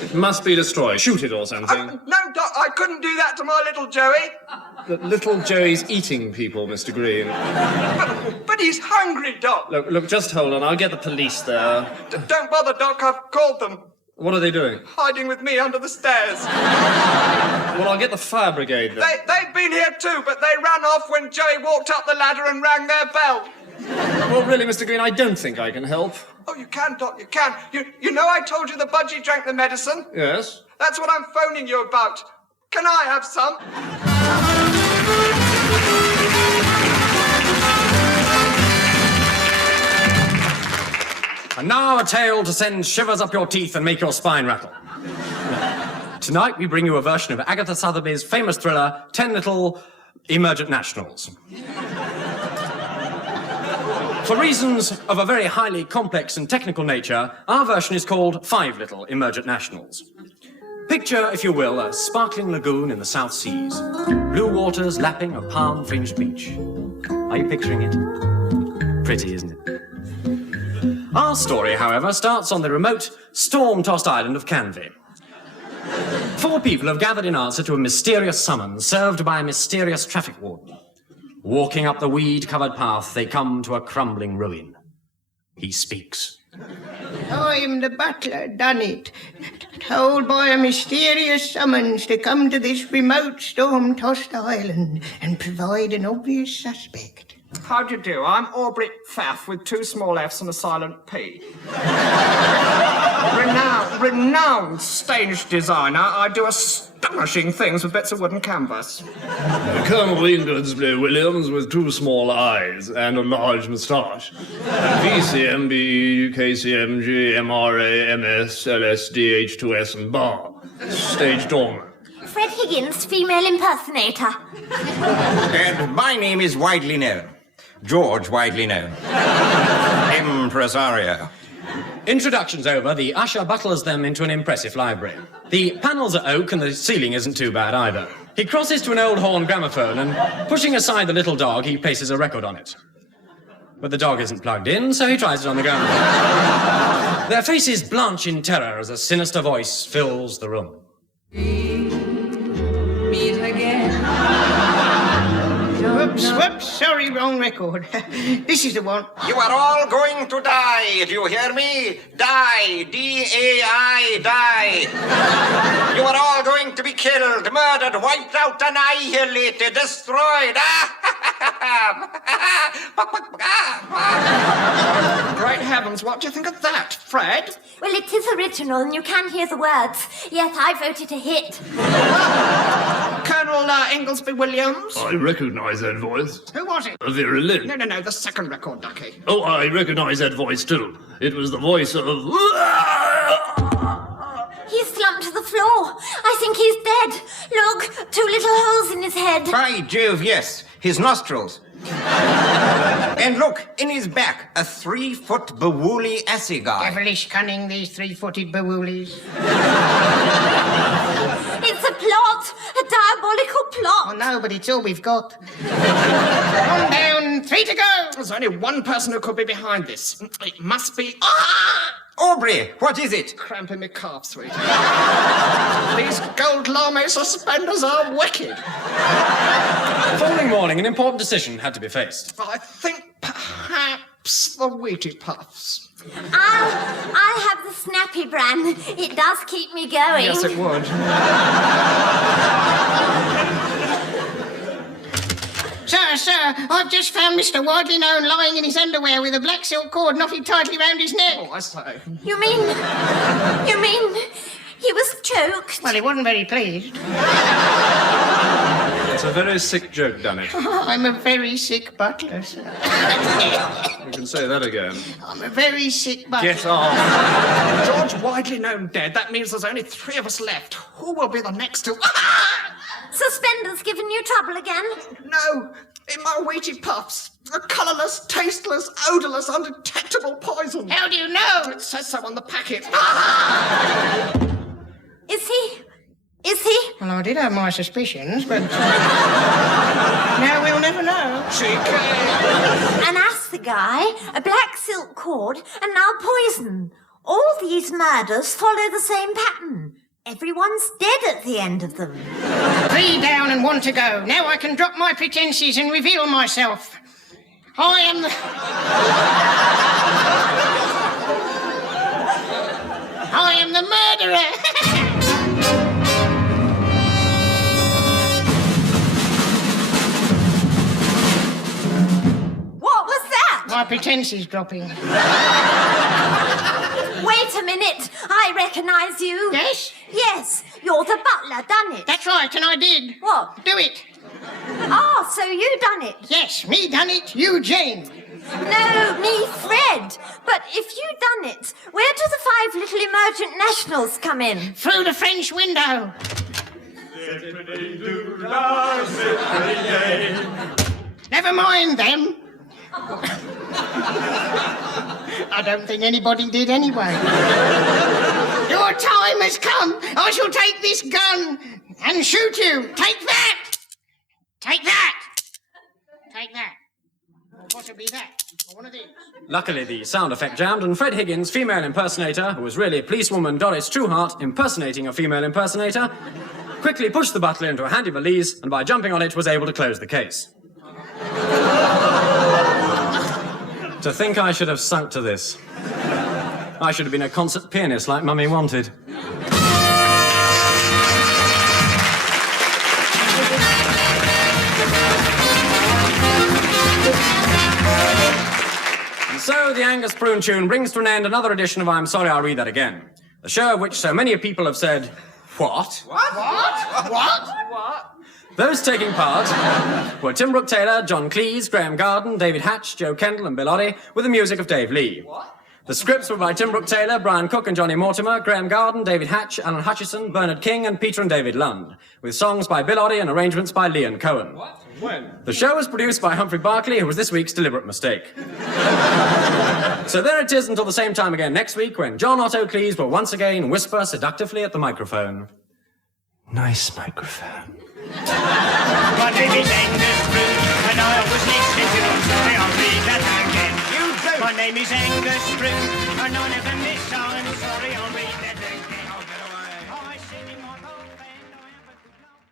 It must be destroyed. Shoot it or something. No, Doc, I couldn't do that to my little Joey. Little Joey's eating people, Mr. Green. But he's hungry, Doc. Look, just hold on. I'll get the police there. Don't bother, Doc. I've called them. What are they doing? Hiding with me under the stairs. Well, I'll get the fire brigade then. They've been here too, but they ran off when Joey walked up the ladder and rang their bell. Well, really, Mr. Green, I don't think I can help. Oh, you can, Doc, you can. You know I told you the Budgie drank the medicine? Yes? That's what I'm phoning you about. Can I have some? And now a tale to send shivers up your teeth and make your spine rattle. Tonight we bring you a version of Agatha Sotheby's famous thriller, 10 Little Emergent Nationals. For reasons of a very highly complex and technical nature, our version is called 5 Little Emergent Nationals. Picture, if you will, a sparkling lagoon in the South Seas. Blue waters lapping a palm-fringed beach. Are you picturing it? Pretty, isn't it? Our story, however, starts on the remote, storm-tossed island of Canvey. 4 people have gathered in answer to a mysterious summons served by a mysterious traffic warden. Walking up the weed-covered path, they come to a crumbling ruin. He speaks. I'm the butler, done it. Told by a mysterious summons to come to this remote storm-tossed island and provide an obvious suspect. How do you do? I'm Aubrey Pfaff with 2 small F's and a silent P. Renowned stage designer. I do astonishing things with bits of wooden canvas. Colonel Ingoldsby Williams with 2 small eyes and a large moustache. VCM, BE, UKCM, MRA, MS, LS, DH2S and bar. Stage doorman. Fred Higgins, female impersonator. And my name is widely known. George widely known. Impresario. Introductions over, the usher buttles them into an impressive library. The panels are oak and the ceiling isn't too bad either. He crosses to an old horn gramophone and, pushing aside the little dog, he places a record on it. But the dog isn't plugged in, so he tries it on the gramophone. Their faces blanch in terror as a sinister voice fills the room. Meet again. Whoops, sorry, wrong record. This is the one. You are all going to die, do you hear me? Die, D-A-I, die. You are all going to be killed, murdered, wiped out, annihilated, destroyed. Right heavens, what do you think of that, Fred? Well, it is original and you can hear the words. Yes, I voted a hit. Colonel Inglesby Williams? I recognise that voice. Who was it? Vera Lynn. No, the second record, Ducky. Oh, I recognise that voice too. It was the voice of... He's slumped to the floor. I think he's dead. Look, 2 little holes in his head. By Jove, yes. His nostrils. And look, in his back, a 3-foot Bawooley assegai. Devilish cunning, these 3-footed Bawoolies. It's a plot. A diabolical plot. Oh, no, but it's all we've got. 1 down, 3 to go. There's only one person who could be behind this. It must be... Aubrey, what is it? Cramp in my calf, sweetie. These gold lame suspenders are wicked. The following morning, an important decision had to be faced. I think perhaps the Wheatie Puffs. I'll have the snappy bran. It does keep me going. Yes, it would. Sir, I've just found Mr. Widely Known lying in his underwear with a black silk cord knotted tightly round his neck. Oh, I say. You mean he was choked? Well, he wasn't very pleased. It's a very sick joke, Dunnett. I'm a very sick butler, sir. You can say that again. I'm a very sick butler. Get off. George Widely Known dead. That means there's only 3 of us left. Who will be the next to... Suspenders giving you trouble again? No, in my Wheatie Puffs. A colourless, tasteless, odourless, undetectable poison. How do you know? It says so on the packet. Is he? Well, I did have my suspicions, but... now we'll never know. An assegai, a black silk cord, and now poison. All these murders follow the same pattern. Everyone's dead at the end of them. 3 down and 1 to go. Now I can drop my pretences and reveal myself. I am the... I am the murderer. What was that? My pretences dropping. Wait a minute. I recognise you. Yes? Yes. You're the butler, done it. That's right, and I did. What? Do it. Ah, so you done it. Yes, me done it, you Jane. No, me Fred. But if you done it, where do the 5 little emergent nationals come in? Through the French window. Never mind them. I don't think anybody did anyway. Your time has come. I shall take this gun and shoot you. Take that. Take that. Take that. Or possibly that. Or one of these. Luckily, the sound effect jammed, and Fred Higgins, female impersonator, who was really policewoman Doris Trueheart impersonating a female impersonator, quickly pushed the butler into a handy valise, and by jumping on it was able to close the case. To think I should have sunk to this. I should have been a concert pianist like Mummy wanted. And so the Angus Prune tune brings to an end another edition of I'm Sorry I'll Read That Again. The show of which so many people have said, what? What? Those taking part were Tim Brooke-Taylor, John Cleese, Graham Garden, David Hatch, Joe Kendall and Bill Oddie, with the music of Dave Lee. The scripts were by Tim Brooke-Taylor, Brian Cook and Johnny Mortimer, Graham Garden, David Hatch, Alan Hutchison, Bernard King and Peter and David Lund, with songs by Bill Oddie and arrangements by Lee and Cohen. When? The show was produced by Humphrey Barclay, who was this week's deliberate mistake. So there it is until the same time again next week, when John Otto Cleese will once again whisper seductively at the microphone. Nice microphone. My name is Angus Prune, and I was listening to I'm Sorry I'll Read That Again. My name is Angus Prune, and I never miss I'm Sorry I'll Read That Again. I sing in my old band, I have a good love.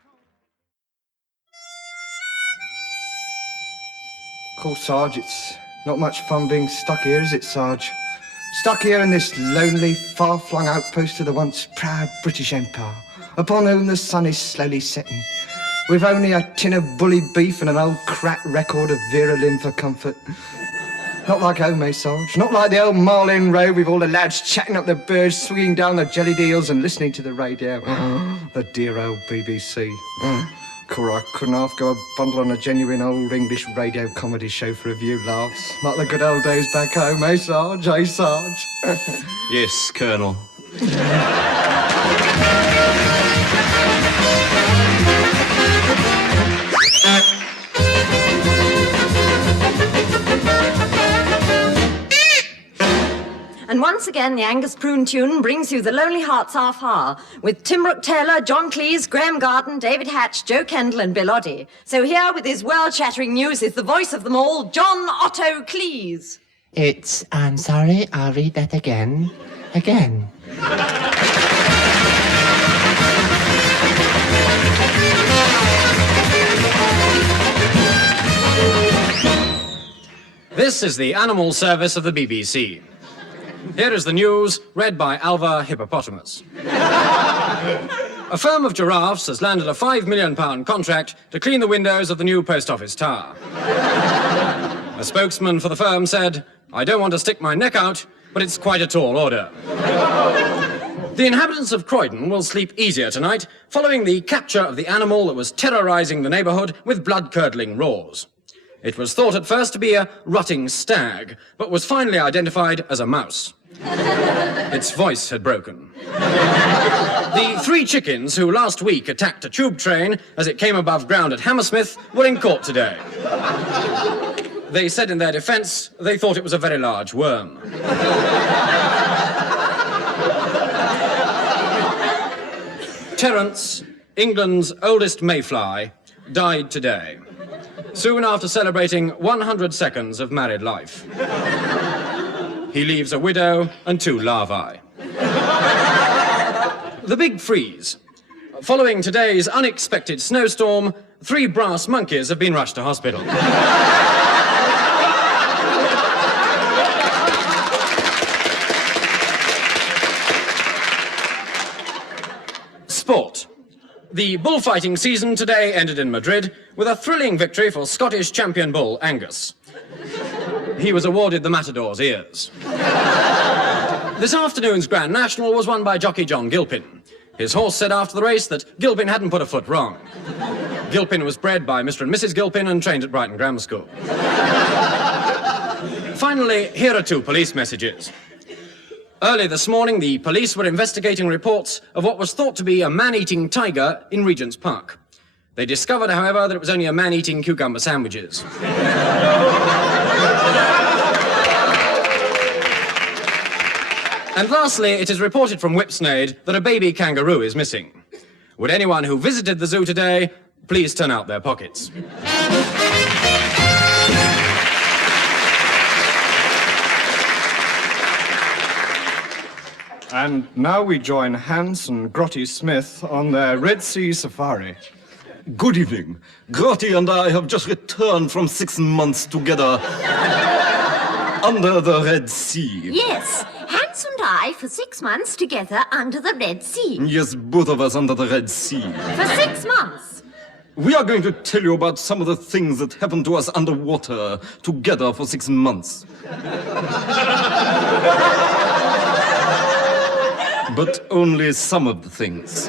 Cool, Sarge, it's not much fun being stuck here, is it, Sarge? Stuck here in this lonely, far-flung outpost of the once proud British Empire, upon whom the sun is slowly setting, with only a tin of bully beef and an old cracked record of Vera Lynn for comfort. Not like home, eh, Sarge? Not like the old Marlin Road with all the lads chatting up the birds, swinging down the jelly deals and listening to the radio. The dear old BBC. Cora, I couldn't half go a bundle on a genuine old English radio comedy show for a few laughs. Like the good old days back home, eh, Sarge? Eh, Sarge? Yes, Colonel. And once again, the Angus Prune tune brings you the Lonely Hearts Half Hour with Tim Brooke-Taylor, John Cleese, Graham Garden, David Hatch, Joe Kendall and Bill Oddie. So here with his world-shattering news is the voice of them all, John Otto Cleese. I'm sorry, I'll read that again. Again. This is the Animal Service of the BBC. Here is the news, read by Alva Hippopotamus. A firm of giraffes has landed a £5 million contract to clean the windows of the new post office tower. A spokesman for the firm said, "I don't want to stick my neck out, but it's quite a tall order." The inhabitants of Croydon will sleep easier tonight, following the capture of the animal that was terrorising the neighbourhood with blood-curdling roars. It was thought at first to be a rutting stag, but was finally identified as a mouse. Its voice had broken. The 3 chickens who last week attacked a tube train as it came above ground at Hammersmith were in court today. They said in their defence they thought it was a very large worm. Terence, England's oldest mayfly, died today, soon after celebrating 100 seconds of married life. He leaves a widow and 2 larvae. The big freeze. Following today's unexpected snowstorm, 3 brass monkeys have been rushed to hospital. Sport. The bullfighting season today ended in Madrid with a thrilling victory for Scottish champion bull Angus. He was awarded the Matador's ears. This afternoon's Grand National was won by jockey John Gilpin. His horse said after the race that Gilpin hadn't put a foot wrong. Gilpin was bred by Mr. and Mrs. Gilpin and trained at Brighton Grammar School. Finally, here are 2 police messages. Early this morning, the police were investigating reports of what was thought to be a man-eating tiger in Regent's Park. They discovered, however, that it was only a man eating cucumber sandwiches. And lastly, it is reported from Whipsnade that a baby kangaroo is missing. Would anyone who visited the zoo today please turn out their pockets? And now we join Hans and Grotty Smith on their Red Sea safari. Good evening. Grotty and I have just returned from 6 months together under the Red Sea. Yes, Hans and I for 6 months together under the Red Sea. Yes, both of us under the Red Sea. For 6 months. We are going to tell you about some of the things that happened to us underwater together for 6 months. But only some of the things.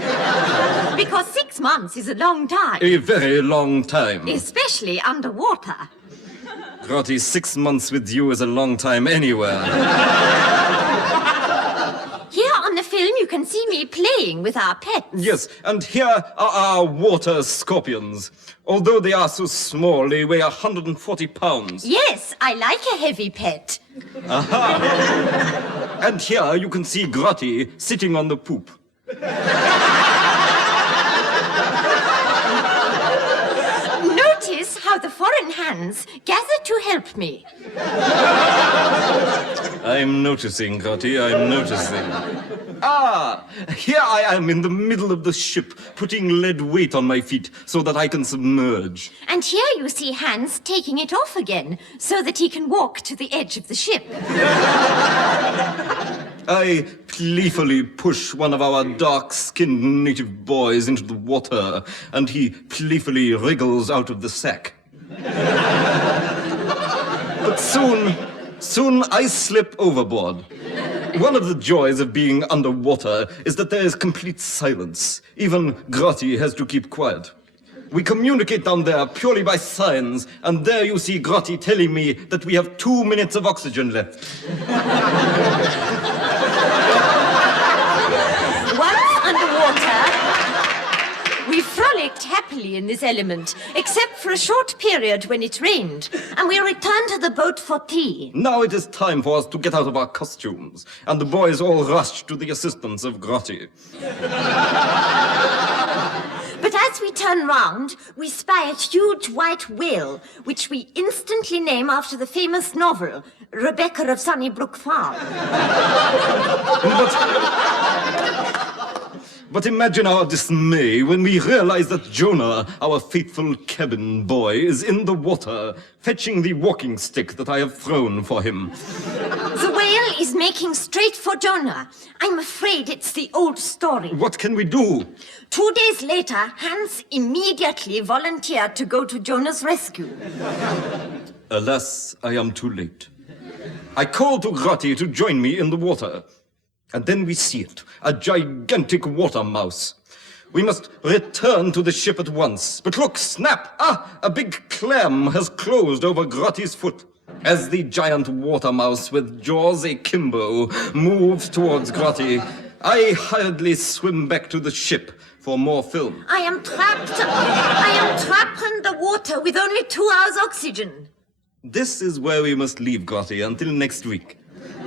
Because 6 months is a long time. A very long time. Especially underwater. Grotty, 6 months with you is a long time anywhere. Here on the film you can see me playing with our pets. Yes, and here are our water scorpions. Although they are so small, they weigh 140 pounds. Yes, I like a heavy pet. Aha! And here you can see Grotty sitting on the poop. Notice how the foreign hands gather to help me. I'm noticing, Grotty, I'm noticing. Ah! Here I am in the middle of the ship, putting lead weight on my feet so that I can submerge. And here you see Hans taking it off again so that he can walk to the edge of the ship. I playfully push one of our dark-skinned native boys into the water, and he playfully wriggles out of the sack. But soon, Soon I slip overboard. One of the joys of being underwater is that there is complete silence. Even Grotty has to keep quiet. We communicate down there purely by signs, and there you see Grotty telling me that we have 2 minutes of oxygen left. Once underwater, we frolicked happily in this element, except for a short period when it rained, And we returned to the boat for tea. Now it is time for us to get out of our costumes, and the boys all rushed to the assistance of Grotty. But as we turn round, we spy a huge white whale, which we instantly name after the famous novel, Rebecca of Sunnybrook Farm. But imagine our dismay when we realize that Jonah, our faithful cabin boy, is in the water, fetching the walking stick that I have thrown for him. The whale is making straight for Jonah. I'm afraid it's the old story. What can we do? 2 days later, Hans immediately volunteered to go to Jonah's rescue. Alas, I am too late. I call to Grotty to join me in the water. And then we see it, a gigantic water mouse. We must return to the ship at once. But look, snap! A big clam has closed over Grotty's foot. As the giant water mouse with jaws akimbo moves towards Grotty, I hurriedly swim back to the ship for more film. I am trapped underwater with only 2 hours oxygen. This is where we must leave Grotty until next week.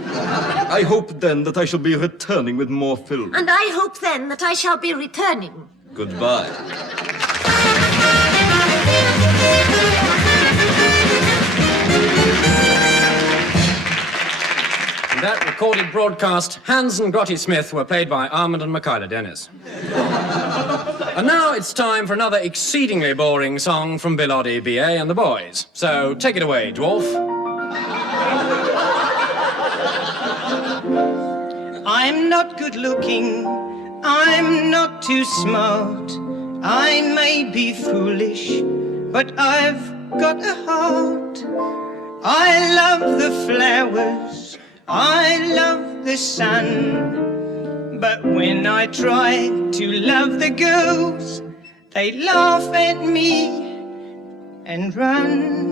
I hope then that I shall be returning with more film. And I hope then that I shall be returning. Goodbye. In that recorded broadcast, Hans and Grotty Smith were played by Armand and Michaela Dennis. And now it's time for another exceedingly boring song from Bill Oddie, BA and the boys. So take it away, dwarf. I'm not good looking, I'm not too smart. I may be foolish, but I've got a heart. I love the flowers, I love the sun. But when I try to love the girls, they laugh at me and run.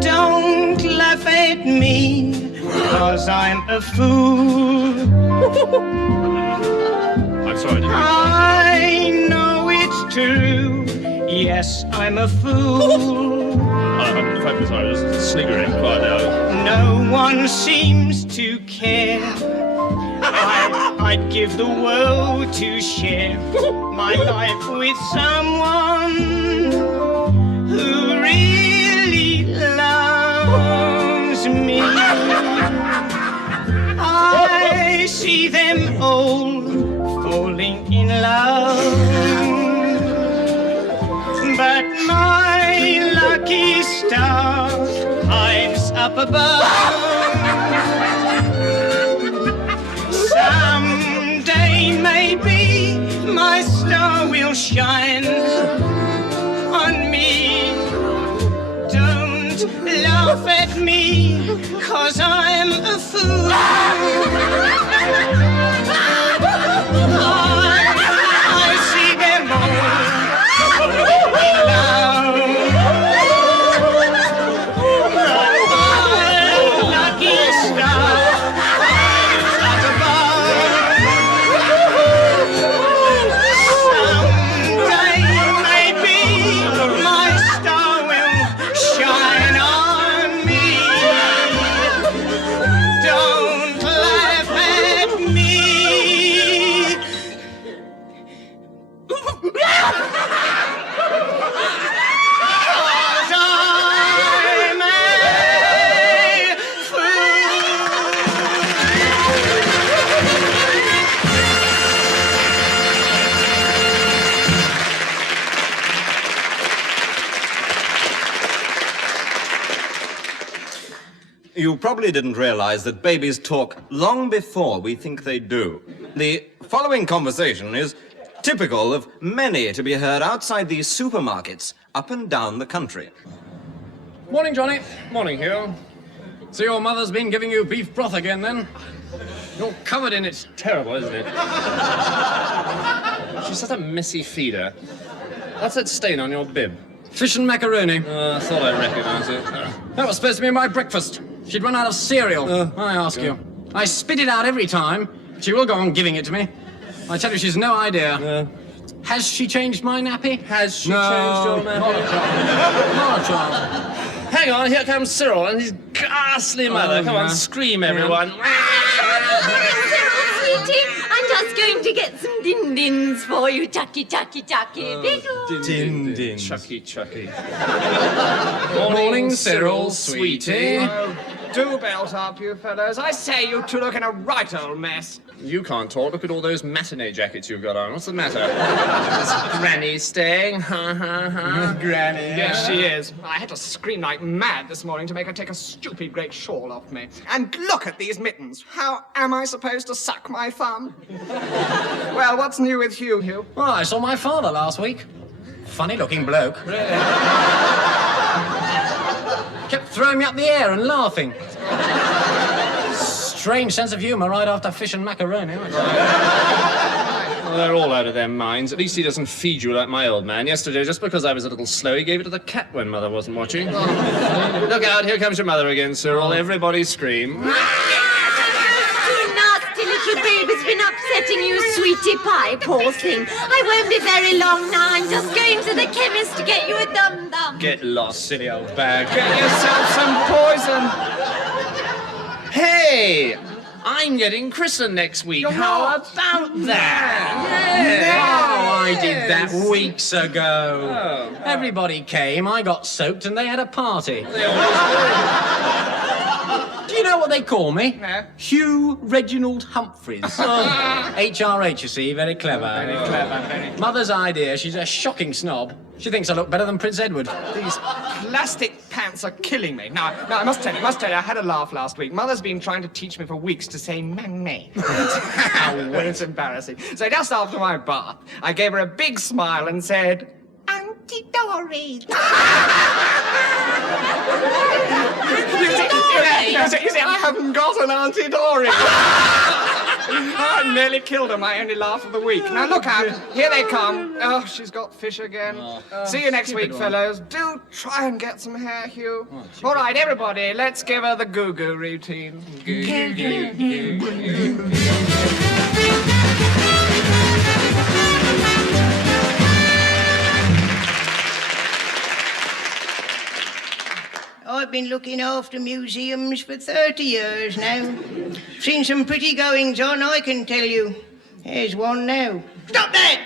Don't laugh at me, 'cause I'm a fool. I'm sorry, I know it's true. Yes, I'm a fool. I'm frankly sorry, just sniggering quite now. No one seems to care. I'd give the world to share my life with someone who really loves me. I see them all falling in love, but my lucky star hides up above. Someday maybe my star will shine on me. Don't laugh at me, 'cause I'm a fool. I see them all in love. My lucky star hides up above. Someday maybe my star will shine on me. Don't laugh at me. 'Cause I'm a You probably didn't realize that babies talk long before we think they do. The following conversation is typical of many to be heard outside these supermarkets up and down the country. Morning, Johnny. Morning, Hugh. So your mother's been giving you beef broth again, then? You're covered in it. Terrible, isn't it? She's such a messy feeder. What's that stain on your bib? Fish and macaroni. I thought I recognised it. That was supposed to be my breakfast. She'd run out of cereal, I ask you. I spit it out every time. She will go on giving it to me. I tell you, she's no idea. Has she changed my nappy? Has she changed your nappy? Not a child. Not a child. Hang on, here comes Cyril and his ghastly mother. Come on, scream, everyone. Sweetie, I'm just going to get some din-dins for you. Chucky, chucky, chucky. Din. Chucky. Morning, Cyril, sweetie. Do belt up, you fellows. I say, you two look in a right old mess. You can't talk. Look at all those matinee jackets you've got on. What's the matter? Is Granny staying? Granny. Yes, she is. I had to scream like mad this morning to make her take a stupid great shawl off me. And look at these mittens. How am I supposed to suck my thumb? Well, what's new with you, Hugh? Oh, I saw my father last week. Funny-looking bloke. Really? Kept throwing me up the air and laughing. Strange sense of humour right after fish and macaroni. Well, they're all out of their minds. At least he doesn't feed you like my old man. Yesterday, just because I was a little slow, he gave it to the cat when Mother wasn't watching. Look out, here comes your mother again, Cyril. Everybody scream. Nasty little baby's been upsetting you, sweetie pie, poor thing. I won't be very long now. I'm just going to the chemist to get you a dum-dum. Get lost, silly old bag. Get yourself some poison. Hey! I'm getting christened next week. How about that? Oh, I did that weeks ago. Everybody came, I got soaked, and they had a party. Do you know what they call me? No. Hugh Reginald Humphreys. HRH, you see, very clever. Very clever, very clever. Mother's idea, she's a shocking snob. She thinks I look better than Prince Edward. These plastic pants are killing me. Now, I must tell you, I had a laugh last week. Mother's been trying to teach me for weeks to say mammy. It's embarrassing. So just after my bath, I gave her a big smile and said, Auntie Dory. You see, I haven't got an Auntie Dory. I nearly killed her, my only laugh of the week. Now look out, here they come. Oh, she's got fish again. See you next week, fellows. Do try and get some hair, Hugh. All right, everybody, let's give her the goo-goo routine. I've been looking after museums for 30 years now. Seen some pretty goings on, I can tell you. Here's one now. Stop that!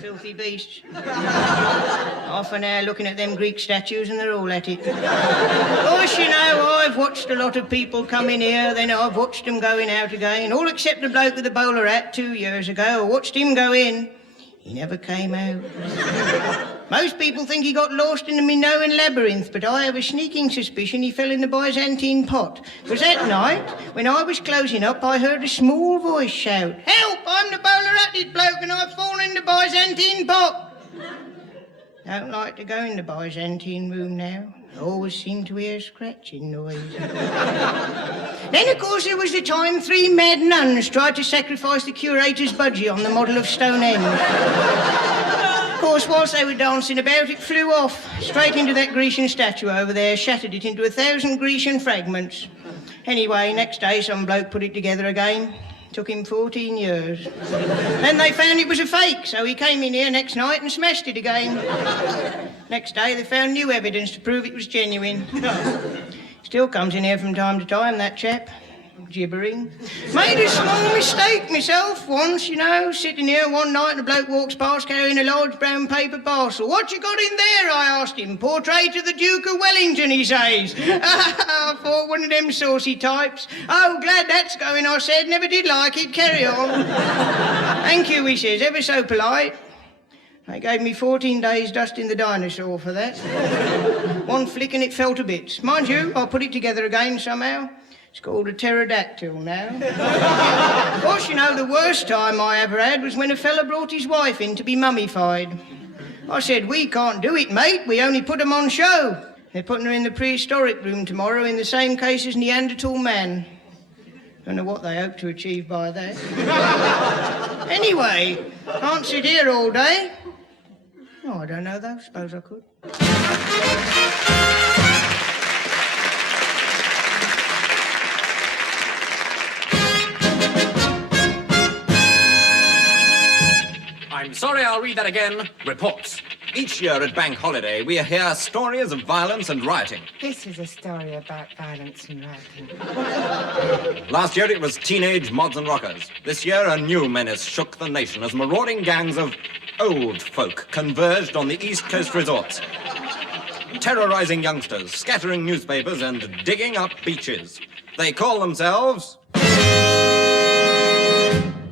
Filthy beasts. Half an hour looking at them Greek statues and they're all at it. Of course, you know, I've watched a lot of people come in here, then I've watched them going out again, all except the bloke with the bowler hat 2 years ago. I watched him go in. He never came out. Most people think he got lost in the Minoan labyrinth, but I have a sneaking suspicion he fell in the Byzantine pot. Because that night, when I was closing up, I heard a small voice shout, "Help! I'm the bowler-hatted bloke and I've fallen in the Byzantine pot!" Don't like to go in the Byzantine room now. I always seem to hear scratching noise. Then, of course, there was the time 3 mad nuns tried to sacrifice the curator's budgie on the model of Stonehenge. Of course, whilst they were dancing about, it flew off, straight into that Grecian statue over there, shattered it into 1,000 Grecian fragments. Anyway, next day, some bloke put it together again. Took him 14 years. Then they found it was a fake, so he came in here next night and smashed it again. Next day, they found new evidence to prove it was genuine. Still comes in here from time to time, that chap. Gibbering. Made a small mistake myself once, you know, sitting here one night and a bloke walks past carrying a large brown paper parcel. "What you got in there?" I asked him. "Portrait of the Duke of Wellington," he says. I thought one of them saucy types. "Oh, glad that's going," I said. "Never did like it. Carry on." "Thank you," he says, ever so polite. They gave me 14 days dusting the dinosaur for that. One flick and it fell to bits. Mind you, I put it together again somehow. It's called a pterodactyl now. Of course, you know, the worst time I ever had was when a fella brought his wife in to be mummified. I said, "We can't do it, mate. We only put 'em on show." They're putting her in the prehistoric room tomorrow in the same case as Neanderthal man. Don't know what they hope to achieve by that. Anyway, can't sit here all day. Oh, I don't know though. Suppose I could. I'm sorry, I'll read that again. Reports. Each year at Bank Holiday, we hear stories of violence and rioting. This is a story about violence and rioting. Last year it was teenage mods and rockers. This year a new menace shook the nation as marauding gangs of old folk converged on the East Coast resorts, terrorizing youngsters, scattering newspapers and digging up beaches. They call themselves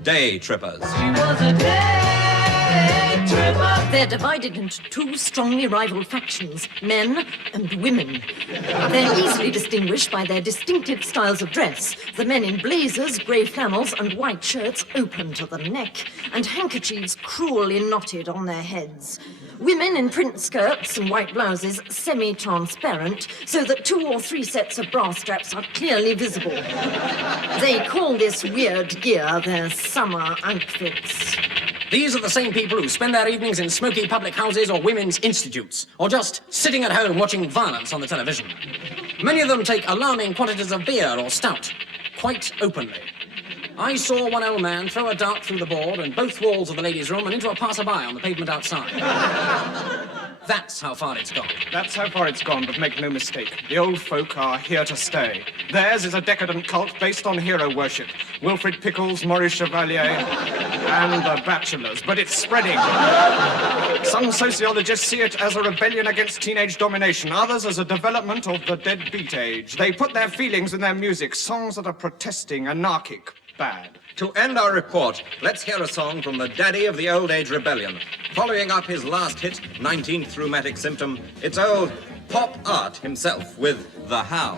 day trippers. She was a day tripper. They're divided into two strongly rival factions, men and women. They're easily distinguished by their distinctive styles of dress. The men in blazers, grey flannels and white shirts open to the neck, and handkerchiefs cruelly knotted on their heads. Women in print skirts and white blouses, semi-transparent, so that 2 or 3 sets of bra straps are clearly visible. They call this weird gear their summer outfits. These are the same people who spend their evenings in smoky public houses or women's institutes, or just sitting at home watching violence on the television. Many of them take alarming quantities of beer or stout, quite openly. I saw one old man throw a dart through the board and both walls of the ladies' room and into a passerby on the pavement outside. That's how far it's gone. That's how far it's gone, but make no mistake. The old folk are here to stay. Theirs is a decadent cult based on hero worship. Wilfrid Pickles, Maurice Chevalier, and the Bachelors. But it's spreading. Some sociologists see it as a rebellion against teenage domination. Others as a development of the deadbeat age. They put their feelings in their music. Songs that are protesting, anarchic, bad. To end our report, let's hear a song from the daddy of the old age rebellion. Following up his last hit, 19th Rheumatic Symptom, it's old Pop Art himself with The How.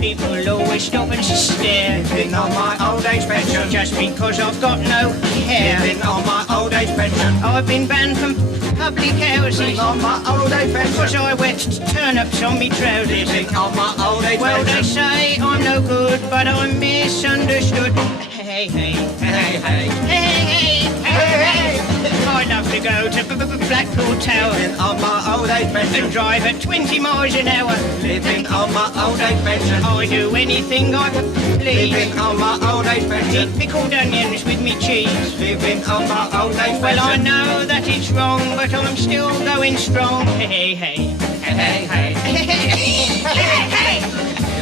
People always stop and stare. Living on my old age pension. Just because I've got no hair. Living on my old age pension. I've been banned from public houses. Living on my old age pension. Because I wear turnips on me trousers. Living on my old age well, pension. they say I'm no good, but I'm misunderstood. Hey, hey. Hey, hey. Hey, hey. Hey, hey. I'd love to go to Blackpool Tower. Living on my old age pension. And drive at 20 miles an hour. Living on my old age pension. I do anything I please. Living on my old age pension. Eat pickled onions with me cheese. Living on my old age pension. Well, I know that it's wrong, but I'm still going strong. Hey, hey. Hey, hey. Hey, hey.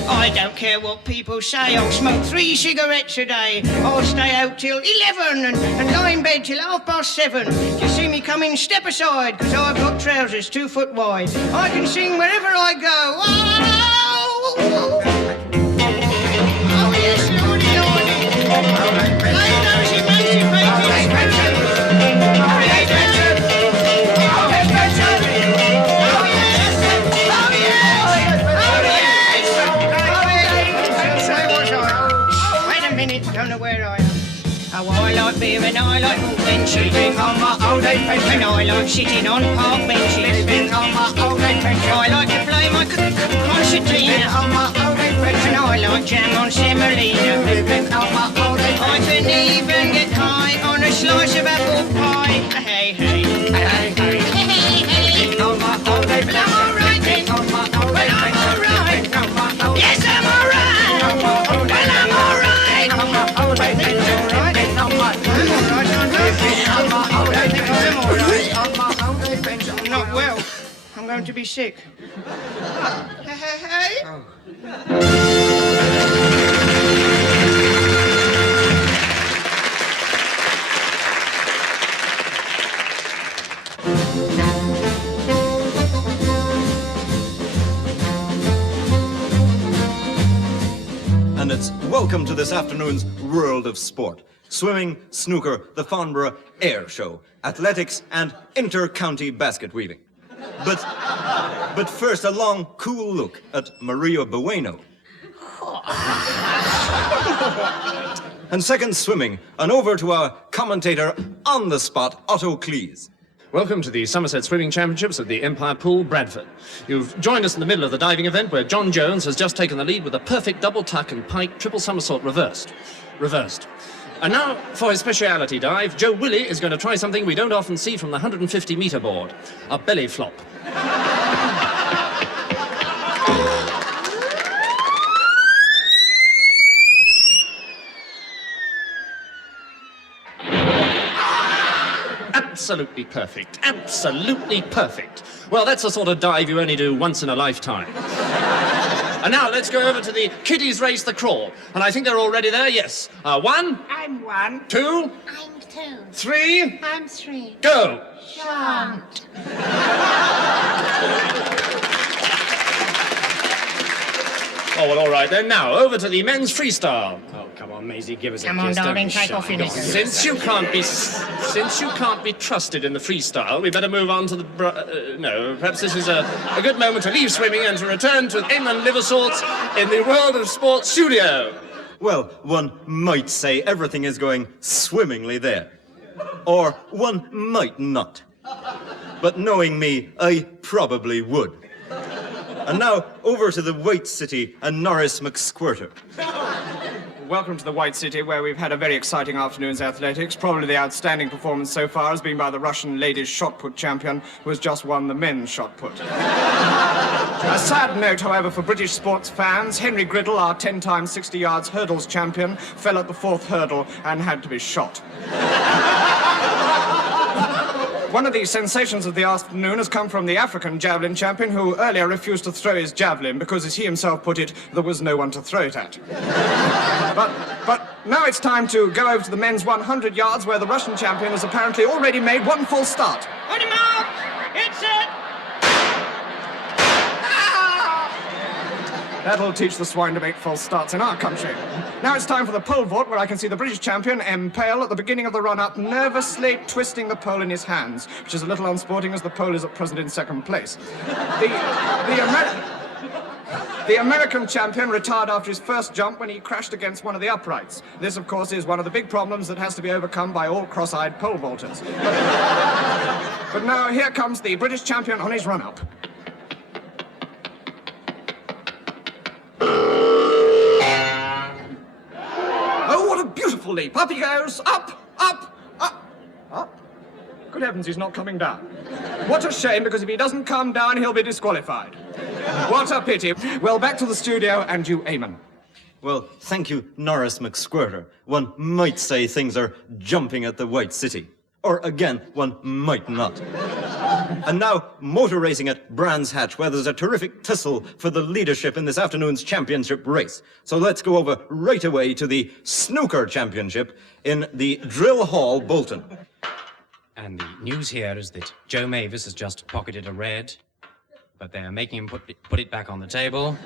I don't care what people say. I'll smoke 3 cigarettes a day. I'll stay out till 11 and lie in bed till 7:30. If you see me coming, step aside, because I've got trousers 2 foot wide. I can sing wherever I go. Oh, yes, Lordy, Lordy. I know she emancipated. Don't know where I am. Oh, I like beer and I like benches. Living on my old age pension. And I like sitting on park benches. Living on my old age pension. I like to play my concertina. Living on my old age pension. And I like jam on semolina. Living on my old age I pension. can even get high on a slice of apple pie. Hey, hey. Hey, hey. Hey, hey. Living on my old age But I'm alright then. pension. On my old Well, age I'm pension. alright. Living on my old age Yes, I'm alright. Well, I'm alright. on my old age pension. Living on my old age pension. On my old age pension. I'm not well. I'm going to be sick. Hey, hey, hey. And it's welcome to this afternoon's world of sport. Swimming, snooker, the Farnborough Air Show, athletics, and inter-county basket weaving. But first, a long, cool look at Maria Bueno. And second, swimming, and over to our commentator on the spot, Otto Cleese. Welcome to the Somerset Swimming Championships at the Empire Pool, Bradford. You've joined us in the middle of the diving event where John Jones has just taken the lead with a perfect double tuck and pike triple somersault reversed. And now, for his speciality dive, Joe Willie is going to try something we don't often see from the 150-metre board, a belly flop. Absolutely perfect. Absolutely perfect. Well, that's the sort of dive you only do once in a lifetime. And now let's go over to the kiddies race the crawl. And I think they're already there, yes. 1. I'm 1. 2. I'm 2. 3. I'm 3. Go. Shan't. Oh, well, all right then. Now, over to the men's freestyle. Oh, come on, Maisie, give us a kiss. Come on, don't darling, be take shy. off your knickers. Since you can't be trusted in the freestyle, we better move on to the... no, perhaps this is a good moment to leave swimming and to return to Eamon Liversalt's in the World of Sport studio. Well, one might say everything is going swimmingly there. Or one might not. But knowing me, I probably would. And now, over to the White City and Norris McSquirter. Welcome to the White City, where we've had a very exciting afternoon's athletics. Probably the outstanding performance so far has been by the Russian ladies shot put champion, who has just won the men's shot put. A sad note, however, for British sports fans. Henry Griddle, our 10 times 60 yards hurdles champion, fell at the 4th hurdle and had to be shot. One of the sensations of the afternoon has come from the African javelin champion, who earlier refused to throw his javelin because, as he himself put it, there was no one to throw it at. But now it's time to go over to the men's 100 yards, where the Russian champion has apparently already made one full start. Put him out! It's it! That'll teach the swine to make false starts in our country. Now it's time for the pole vault, where I can see the British champion, M. Pale, at the beginning of the run-up, nervously twisting the pole in his hands, which is a little unsporting as the pole is at present in 2nd place. The American champion retired after his first jump when he crashed against one of the uprights. This, of course, is one of the big problems that has to be overcome by all cross-eyed pole vaulters. But now here comes the British champion on his run-up. Oh, what a beautiful leap! Up he goes! Up! Up! Up! Up! Good heavens, he's not coming down. What a shame, because if he doesn't come down, he'll be disqualified. What a pity. Well, back to the studio, and you, Eamon. Well, thank you, Norris McSquirter. One might say things are jumping at the White City. Or, again, one might not. And now, motor racing at Brands Hatch, where there's a terrific tussle for the leadership in this afternoon's championship race. So let's go over right away to the snooker championship in the Drill Hall, Bolton. And the news here is that Joe Mavis has just pocketed a red, but they're making him put it back on the table.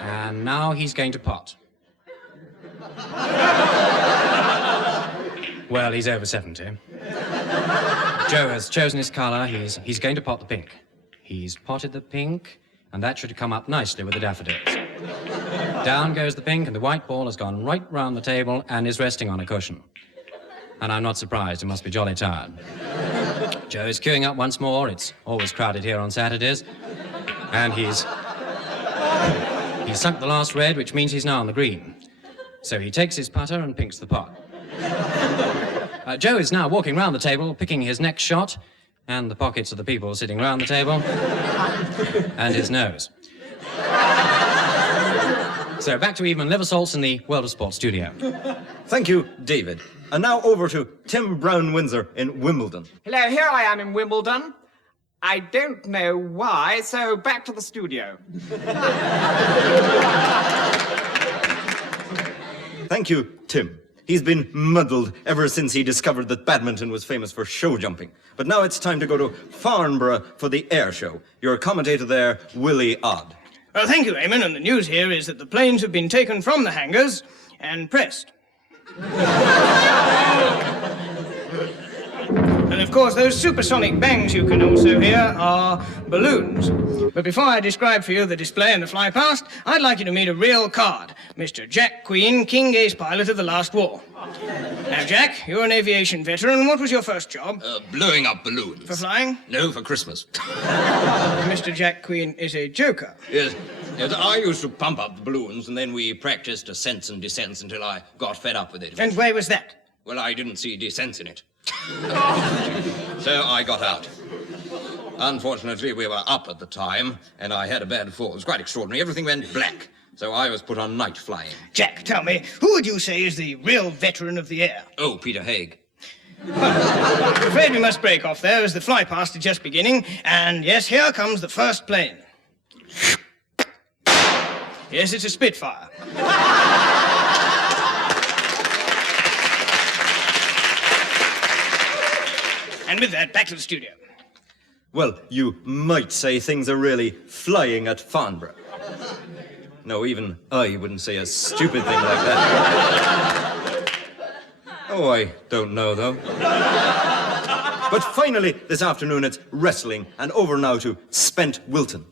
And now he's going to pot. Well, he's over 70. Joe has chosen his colour. He's going to pot the pink. He's potted the pink, and that should come up nicely with the daffodils. Down goes the pink, and the white ball has gone right round the table and is resting on a cushion. And I'm not surprised. He must be jolly tired. Joe is queuing up once more. It's always crowded here on Saturdays. And he's sunk the last red, which means he's now on the green. So he takes his putter and pinks the pot. Joe is now walking round the table, picking his next shot, and the pockets of the people sitting round the table, and his nose. So back to Eamon Liversalt's in the World of Sport studio. Thank you, David. And now over to Tim Brown-Windsor in Wimbledon. Hello, here I am in Wimbledon. I don't know why, so back to the studio. Thank you, Tim. He's been muddled ever since he discovered that badminton was famous for show jumping. But now it's time to go to Farnborough for the air show. Your commentator there, Willie Odd. Well, thank you, Eamon, and the news here is that the planes have been taken from the hangars and pressed. And of course, those supersonic bangs you can also hear are balloons. But before I describe for you the display and the fly past, I'd like you to meet a real card. Mr. Jack Queen, King Ace pilot of the last war. Now, Jack, you're an aviation veteran. What was your first job? Blowing up balloons. For flying? No, for Christmas. Mr. Jack Queen is a joker. Yes, I used to pump up the balloons, and then we practiced ascents and descents until I got fed up with it. And why was that? Well, I didn't see descents in it. So I got out. Unfortunately, we were up at the time, and I had a bad fall. It was quite extraordinary. Everything went black. So I was put on night flying. Jack, tell me, who would you say is the real veteran of the air? Oh, Peter Haig. I'm afraid we must break off there as the fly past is just beginning. And yes, here comes the first plane. Yes, it's a Spitfire. And with that, back to the studio. Well, you might say things are really flying at Farnborough. No, even I wouldn't say a stupid thing like that. Oh, I don't know, though. But finally, this afternoon, it's wrestling, and over now to Spent Wilton.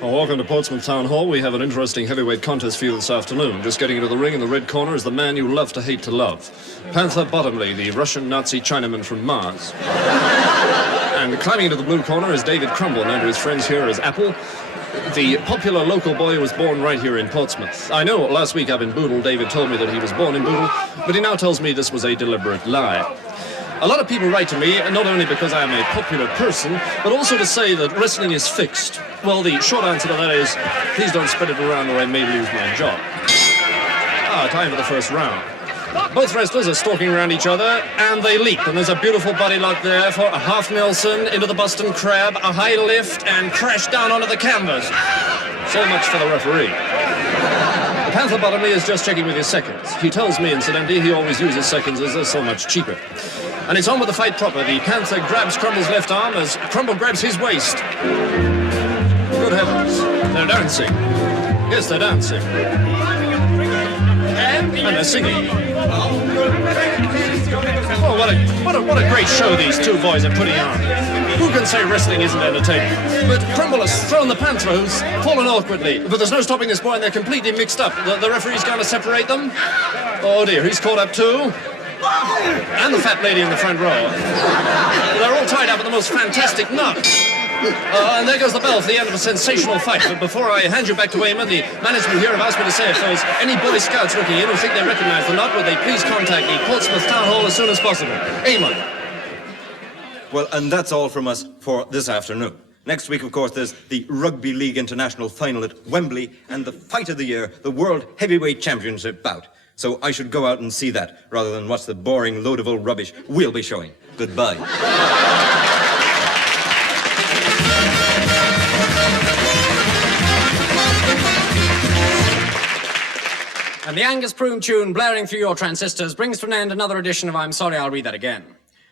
Well, welcome to Portsmouth Town Hall. We have an interesting heavyweight contest for you this afternoon. Just getting into the ring in the red corner is the man you love to hate to love. Panther Bottomley, the Russian Nazi Chinaman from Mars. And climbing into the blue corner is David Crumble, known to his friends here as Apple, the popular local boy who was born right here in Portsmouth. I know last week up in Boodle, David told me that he was born in Boodle, but he now tells me this was a deliberate lie. A lot of people write to me, not only because I am a popular person, but also to say that wrestling is fixed. Well, the short answer to that is, please don't spread it around or I may lose my job. Time for the first round. Both wrestlers are stalking around each other, and they leap, and there's a beautiful body lock there for a half Nelson into the Boston Crab, a high lift, and crash down onto the canvas. So much for the referee. The Panther Bottomley is just checking with his seconds. He tells me, incidentally, he always uses seconds as they're so much cheaper. And it's on with the fight proper. The Panther grabs Crumble's left arm as Crumble grabs his waist. Good heavens, they're dancing. Yes, they're dancing. And they're singing. Oh, what a great show these two boys are putting on. Who can say wrestling isn't entertaining? But Crumble has thrown the Panther, who's fallen awkwardly. But there's no stopping this boy, and they're completely mixed up. The referee's going to separate them. Oh dear, he's caught up too. And the fat lady in the front row. They're all tied up in the most fantastic knot. And there goes the bell for the end of a sensational fight. But before I hand you back to Eamon, the management here have asked me to say if there's any Boy Scouts looking in who think they recognize the knot, would they please contact the Portsmouth Town Hall as soon as possible. Eamon. Well, and that's all from us for this afternoon. Next week, of course, there's the Rugby League International Final at Wembley and the fight of the year, the World Heavyweight Championship bout. So I should go out and see that, rather than watch the boring load of old rubbish we'll be showing. Goodbye. And the Angus Prune tune blaring through your transistors brings to an end another edition of I'm Sorry, I'll Read That Again.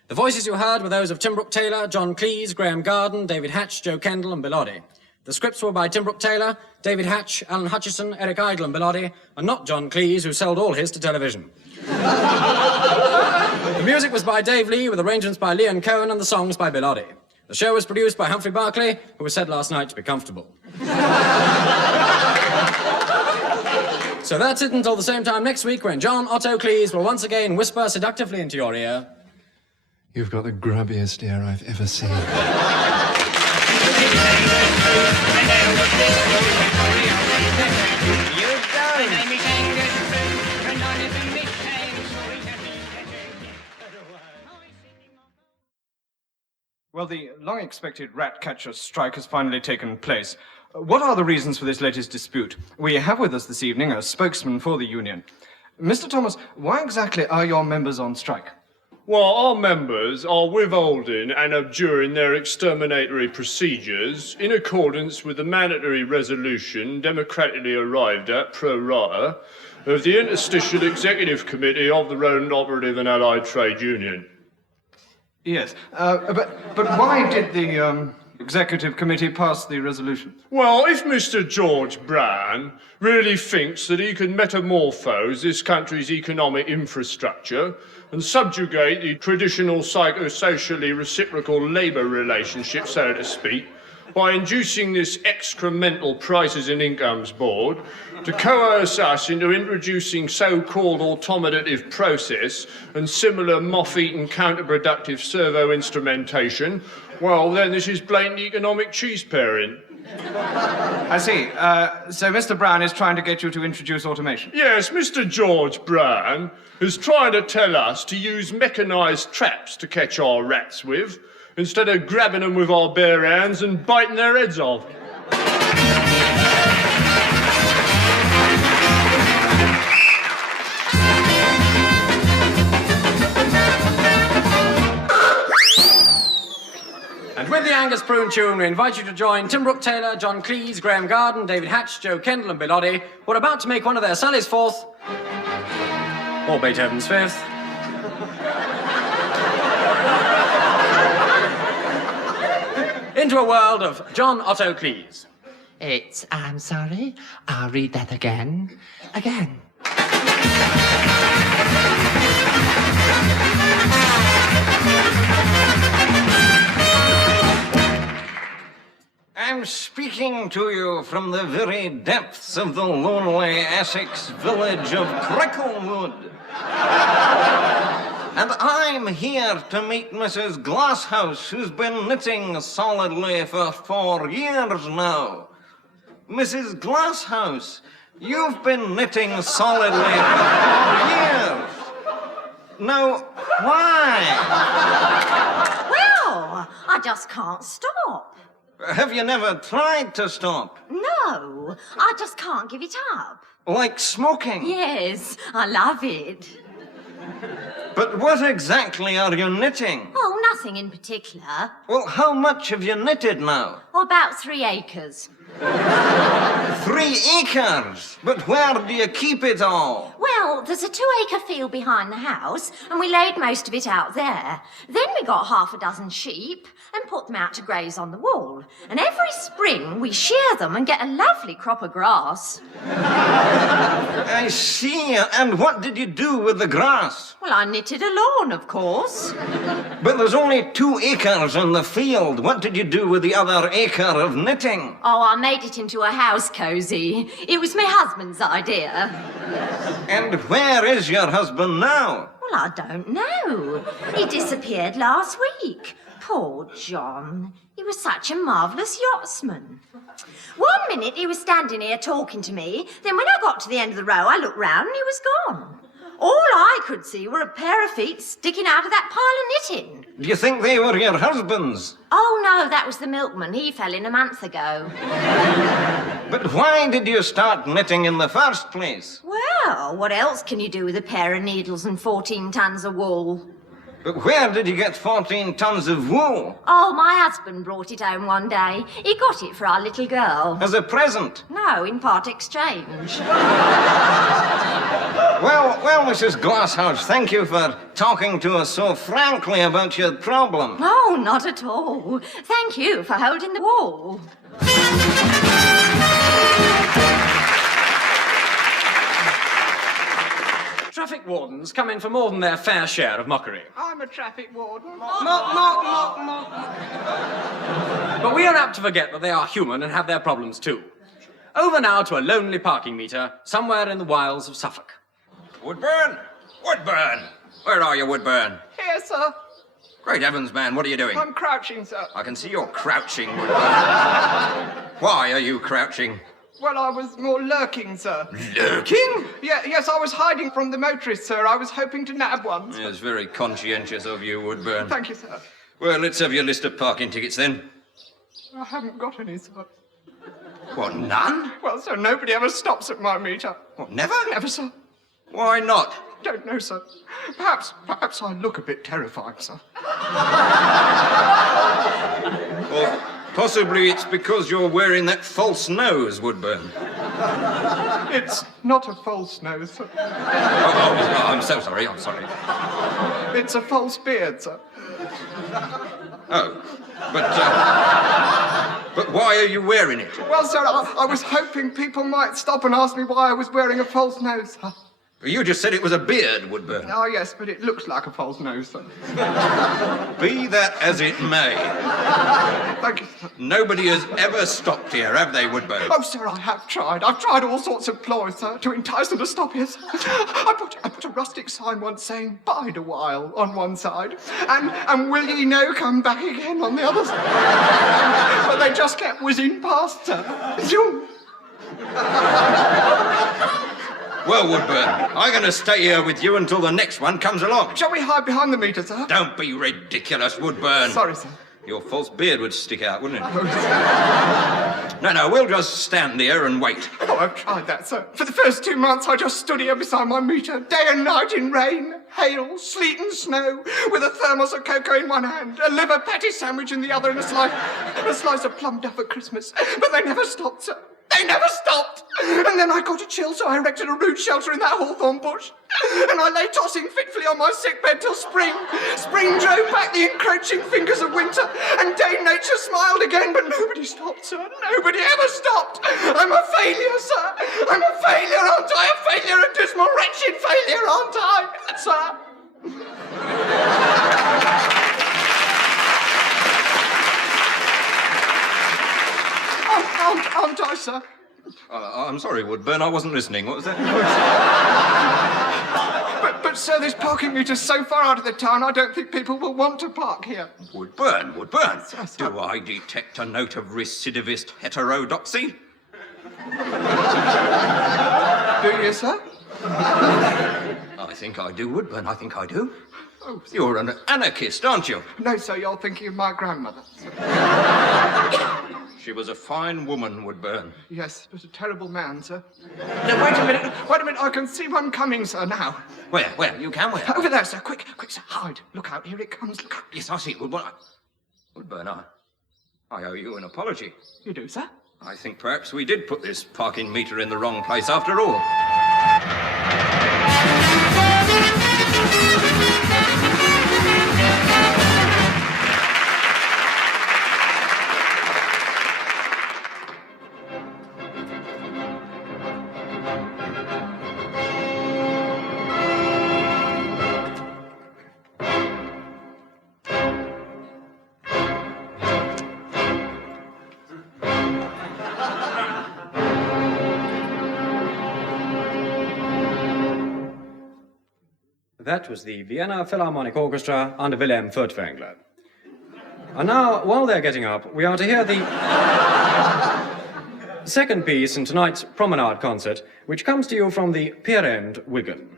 The voices you heard were those of Tim Brooke-Taylor, John Cleese, Graham Garden, David Hatch, Joe Kendall and Bill Oddie. The scripts were by Tim Brooke-Taylor, David Hatch, Alan Hutchison, Eric Idle and Bill Oddie, and not John Cleese, who sold all his to television. The music was by Dave Lee, with arrangements by Leon Cohen and the songs by Bill Oddie. The show was produced by Humphrey Barclay, who was said last night to be comfortable. So that's it until the same time next week, when John Otto Cleese will once again whisper seductively into your ear. You've got the grubbiest ear I've ever seen. Well, the long-expected rat-catcher strike has finally taken place. What are the reasons for this latest dispute? We have with us this evening a spokesman for the union. Mr. Thomas, why exactly are your members on strike? Well, our members are withholding and abjuring their exterminatory procedures in accordance with the mandatory resolution democratically arrived at pro rata of the Interstitial Executive Committee of the Road Operative and Allied Trade Union. Yes, but why did the Executive Committee pass the resolution. Well, if Mr. George Brown really thinks that he can metamorphose this country's economic infrastructure and subjugate the traditional psychosocially reciprocal labour relationship, so to speak, by inducing this excremental prices and incomes board to coerce us into introducing so-called automative process and similar moth-eaten counterproductive servo instrumentation, well, then this is blatant economic cheese paring. I see. So Mr. Brown is trying to get you to introduce automation? Yes, Mr. George Brown is trying to tell us to use mechanised traps to catch our rats with, instead of grabbing them with our bare hands and biting their heads off. And with the Angus Prune tune, we invite you to join Tim Brooke-Taylor, John Cleese, Graham Garden, David Hatch, Joe Kendall and Bill Oddie, who are about to make one of their Sally's fourth, or Beethoven's fifth, into a world of John Otto Cleese. I'm sorry, I'll read that again. Again. I'm speaking to you from the very depths of the lonely Essex village of Cricklewood. And I'm here to meet Mrs. Glasshouse, who's been knitting solidly for 4 years now. Mrs. Glasshouse, you've been knitting solidly for 4 years. Now, why? Well, I just can't stop. Have you never tried to stop? No, I just can't give it up. Like smoking? Yes, I love it. But what exactly are you knitting? Oh, nothing in particular. Well, how much have you knitted now? Oh, about 3 acres. 3 acres? But where do you keep it all? Well, there's a 2-acre field behind the house, and we laid most of it out there. Then we got 6 sheep and put them out to graze on the wall. And every spring we shear them and get a lovely crop of grass. I see. And what did you do with the grass? Well, I knitted a lawn, of course. But there's only 2 acres in the field. What did you do with the other acre of knitting? Oh, I made it into a house cosy. It was my husband's idea. And where is your husband now? Well, I don't know. He disappeared last week. Poor John. He was such a marvellous yachtsman. 1 minute he was standing here talking to me, then when I got to the end of the row, I looked round and he was gone. All I could see were a pair of feet sticking out of that pile of knitting. Do you think they were your husband's? Oh, no, that was the milkman. He fell in a month ago. But why did you start knitting in the first place? Well, what else can you do with a pair of needles and 14 tons of wool? But where did you get 14 tons of wool? Oh, my husband brought it home one day. He got it for our little girl. As a present? No, in part exchange. Well, Mrs. Glasshouse, thank you for talking to us so frankly about your problem. Oh, not at all. Thank you for holding the wall. Traffic wardens come in for more than their fair share of mockery. I'm a traffic warden. Mock. But we are apt to forget that they are human and have their problems too. Over now to a lonely parking meter somewhere in the wilds of Suffolk. Woodburn! Woodburn! Where are you, Woodburn? Here, sir. Great heavens, man, what are you doing? I'm crouching, sir. I can see you're crouching, Woodburn. Why are you crouching? Well, I was more lurking, sir. Lurking? Yes, I was hiding from the motorists, sir. I was hoping to nab one. It's very conscientious of you, Woodburn. Thank you, sir. Well, let's have your list of parking tickets, then. I haven't got any, sir. What, none? Well, sir, nobody ever stops at my meter. What, never? Never, sir. Why not? Don't know, sir. Perhaps I look a bit terrifying, sir. Or possibly it's because you're wearing that false nose, Woodburn. It's not a false nose, sir. Oh, I'm so sorry, I'm sorry. It's a false beard, sir. Oh, but, But why are you wearing it? Well, sir, I was hoping people might stop and ask me why I was wearing a false nose, sir. You just said it was a beard, Woodburn. Oh, yes, but it looks like a false nose, sir. Be that as it may. Thank you, sir. Nobody has ever stopped here, have they, Woodburn? Oh, sir, I have tried. I've tried all sorts of ploys, sir, to entice them to stop here, sir. I put a rustic sign once saying, "Bide a while," on one side, and "Will ye no come back again," on the other side. But they just kept whizzing past, sir. Zoom. Well, Woodburn, I'm going to stay here with you until the next one comes along. Shall we hide behind the meter, sir? Don't be ridiculous, Woodburn. Sorry, sir. Your false beard would stick out, wouldn't it? No, we'll just stand here and wait. Oh, I've tried that, sir. For the first 2 months, I just stood here beside my meter, day and night in rain, hail, sleet and snow, with a thermos of cocoa in one hand, a liver patty sandwich in the other, and a slice of plum duff at Christmas. But they never stopped, sir. They never stopped! And then I got a chill, so I erected a rude shelter in that hawthorn bush. And I lay tossing fitfully on my sickbed till spring. Spring drove back the encroaching fingers of winter, and Dame Nature smiled again, but nobody stopped, sir. Nobody ever stopped. I'm a failure, sir. I'm a failure, aren't I? A failure, a dismal, wretched failure, aren't I, sir? Aren't I, sir? I'm sorry, Woodburn, I wasn't listening. What was that? But, sir, this parking meter's so far out of the town, I don't think people will want to park here. Woodburn. Do I detect a note of recidivist heterodoxy? Do you, sir? I think I do, Woodburn, I think I do. Oh, you're an anarchist, aren't you? No, sir, you're thinking of my grandmother. She was a fine woman, Woodburn. Yes, but a terrible man, sir. No, wait a minute, I can see one coming, sir, now. Where? You can where? Over there, sir, quick, sir, hide. Look out, here it comes, look out. Yes, I see it, Woodburn. Woodburn, I owe you an apology. You do, sir? I think perhaps we did put this parking meter in the wrong place after all. That was the Vienna Philharmonic Orchestra under Wilhelm Furtwängler. And now, while they're getting up, we are to hear the second piece in tonight's Promenade concert, which comes to you from the Pier End, Wigan.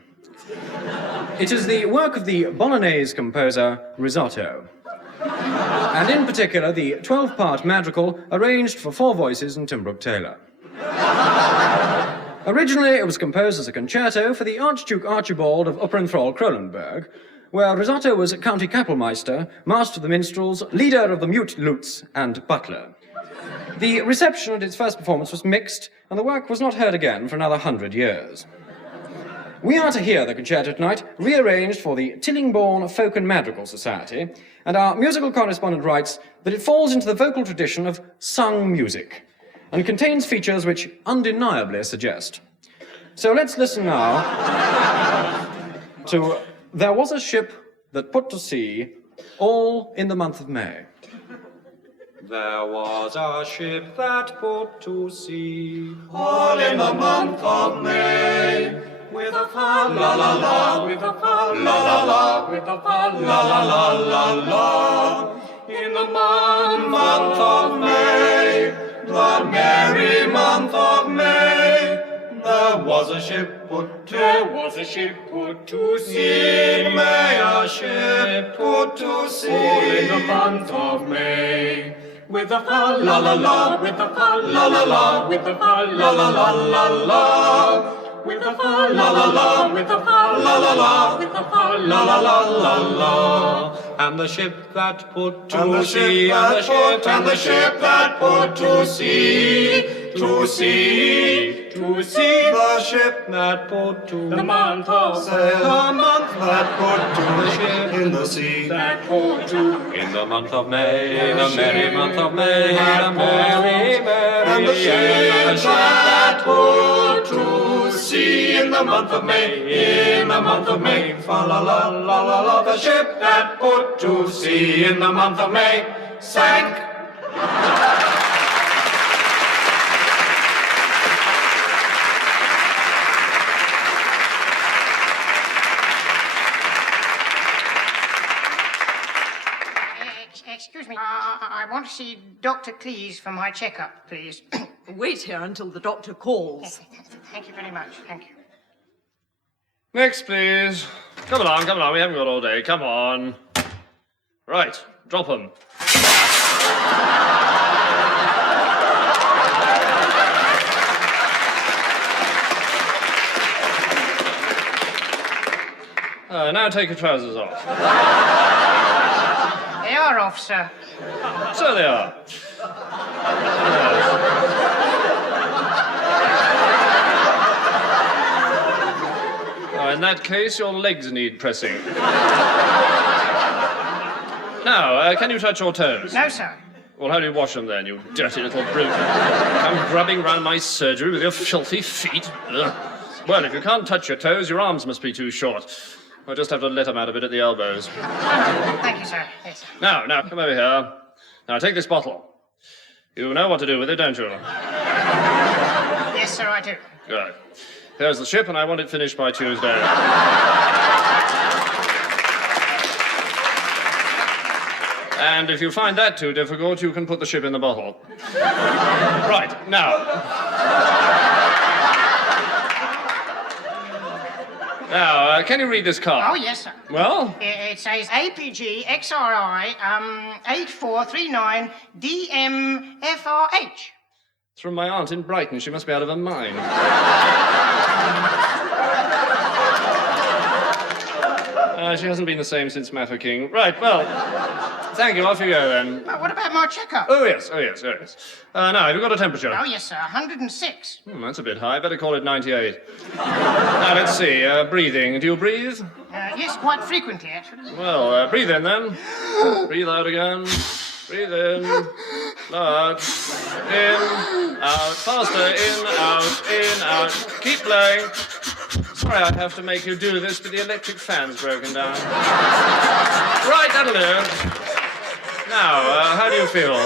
It is the work of the Bolognese composer Risotto, and in particular the 12-part madrigal arranged for 4 voices and Tim Brooke-Taylor. Originally, it was composed as a concerto for the Archduke Archibald of Uppernthal-Kronenberg, where Risotto was County Kapellmeister, Master of the Minstrels, leader of the Mute Lutes, and butler. The reception at its first performance was mixed, and the work was not heard again for another 100 years. We are to hear the concerto tonight, rearranged for the Tillingbourne Folk and Madrigal Society, and our musical correspondent writes that it falls into the vocal tradition of sung music, and contains features which undeniably suggest. So let's listen now to There Was a Ship That Put to Sea, all in the month of May. There was a ship that put to sea, all in the month of May, with a fa la la la, with a fa la la la, with a fa la la la la la, in the month of May. The merry month of May, there was a ship put to sea. May a ship put to sea, all in the month of May, with a fa la la la, with a fa la la la, with a fa la la la la la, with a fa la la la, with a fa la la la, with a fa la la la la la. And the ship that put And the ship that put to sea to sea the ship that put to the month of sail, the month that put to the ship in the sea that put to In the month of May, the merry month of May, the merry, merry, and the ship that put to sea in the month of May, in the month of May, fa la la la la la, the ship that put to sea in the month of May sank. Excuse me, I want to see Dr. Cleese for my checkup, please. Wait here until the doctor calls. Thank you very much, thank you. Next, please. Come along, we haven't got all day. Come on. Right, drop 'em. Now take your trousers off. They are off, sir. So they are. In that case, your legs need pressing. Now, can you touch your toes? No, sir. Well, how do you wash them then, you dirty little brute? Come grubbing round my surgery with your filthy feet. Ugh. Well, if you can't touch your toes, your arms must be too short. I'll just have to let them out a bit at the elbows. Thank you, sir. Yes, sir. Now, come over here. Now, take this bottle. You know what to do with it, don't you? Yes, sir, I do. Good. Here's the ship, and I want it finished by Tuesday. And if you find that too difficult, you can put the ship in the bottle. Right, now. Now, can you read this card? Oh, yes, sir. Well? It says APG XRI 8439 DMFRH. It's from my aunt in Brighton. She must be out of her mind. She hasn't been the same since Mafeking. Right, well, thank you. Off you go, then. What about my checkup? Oh, yes. Now, have you got a temperature? Oh, yes, sir. 106. That's a bit high. Better call it 98. Now, let's see. Breathing. Do you breathe? Yes, quite frequently, actually. Well, breathe in, then. Breathe out again. Breathe in. Out. In. Out. Faster. In, out. Keep blowing. Sorry I have to make you do this, but the electric fan's broken down. Right, that'll do. Now, how do you feel?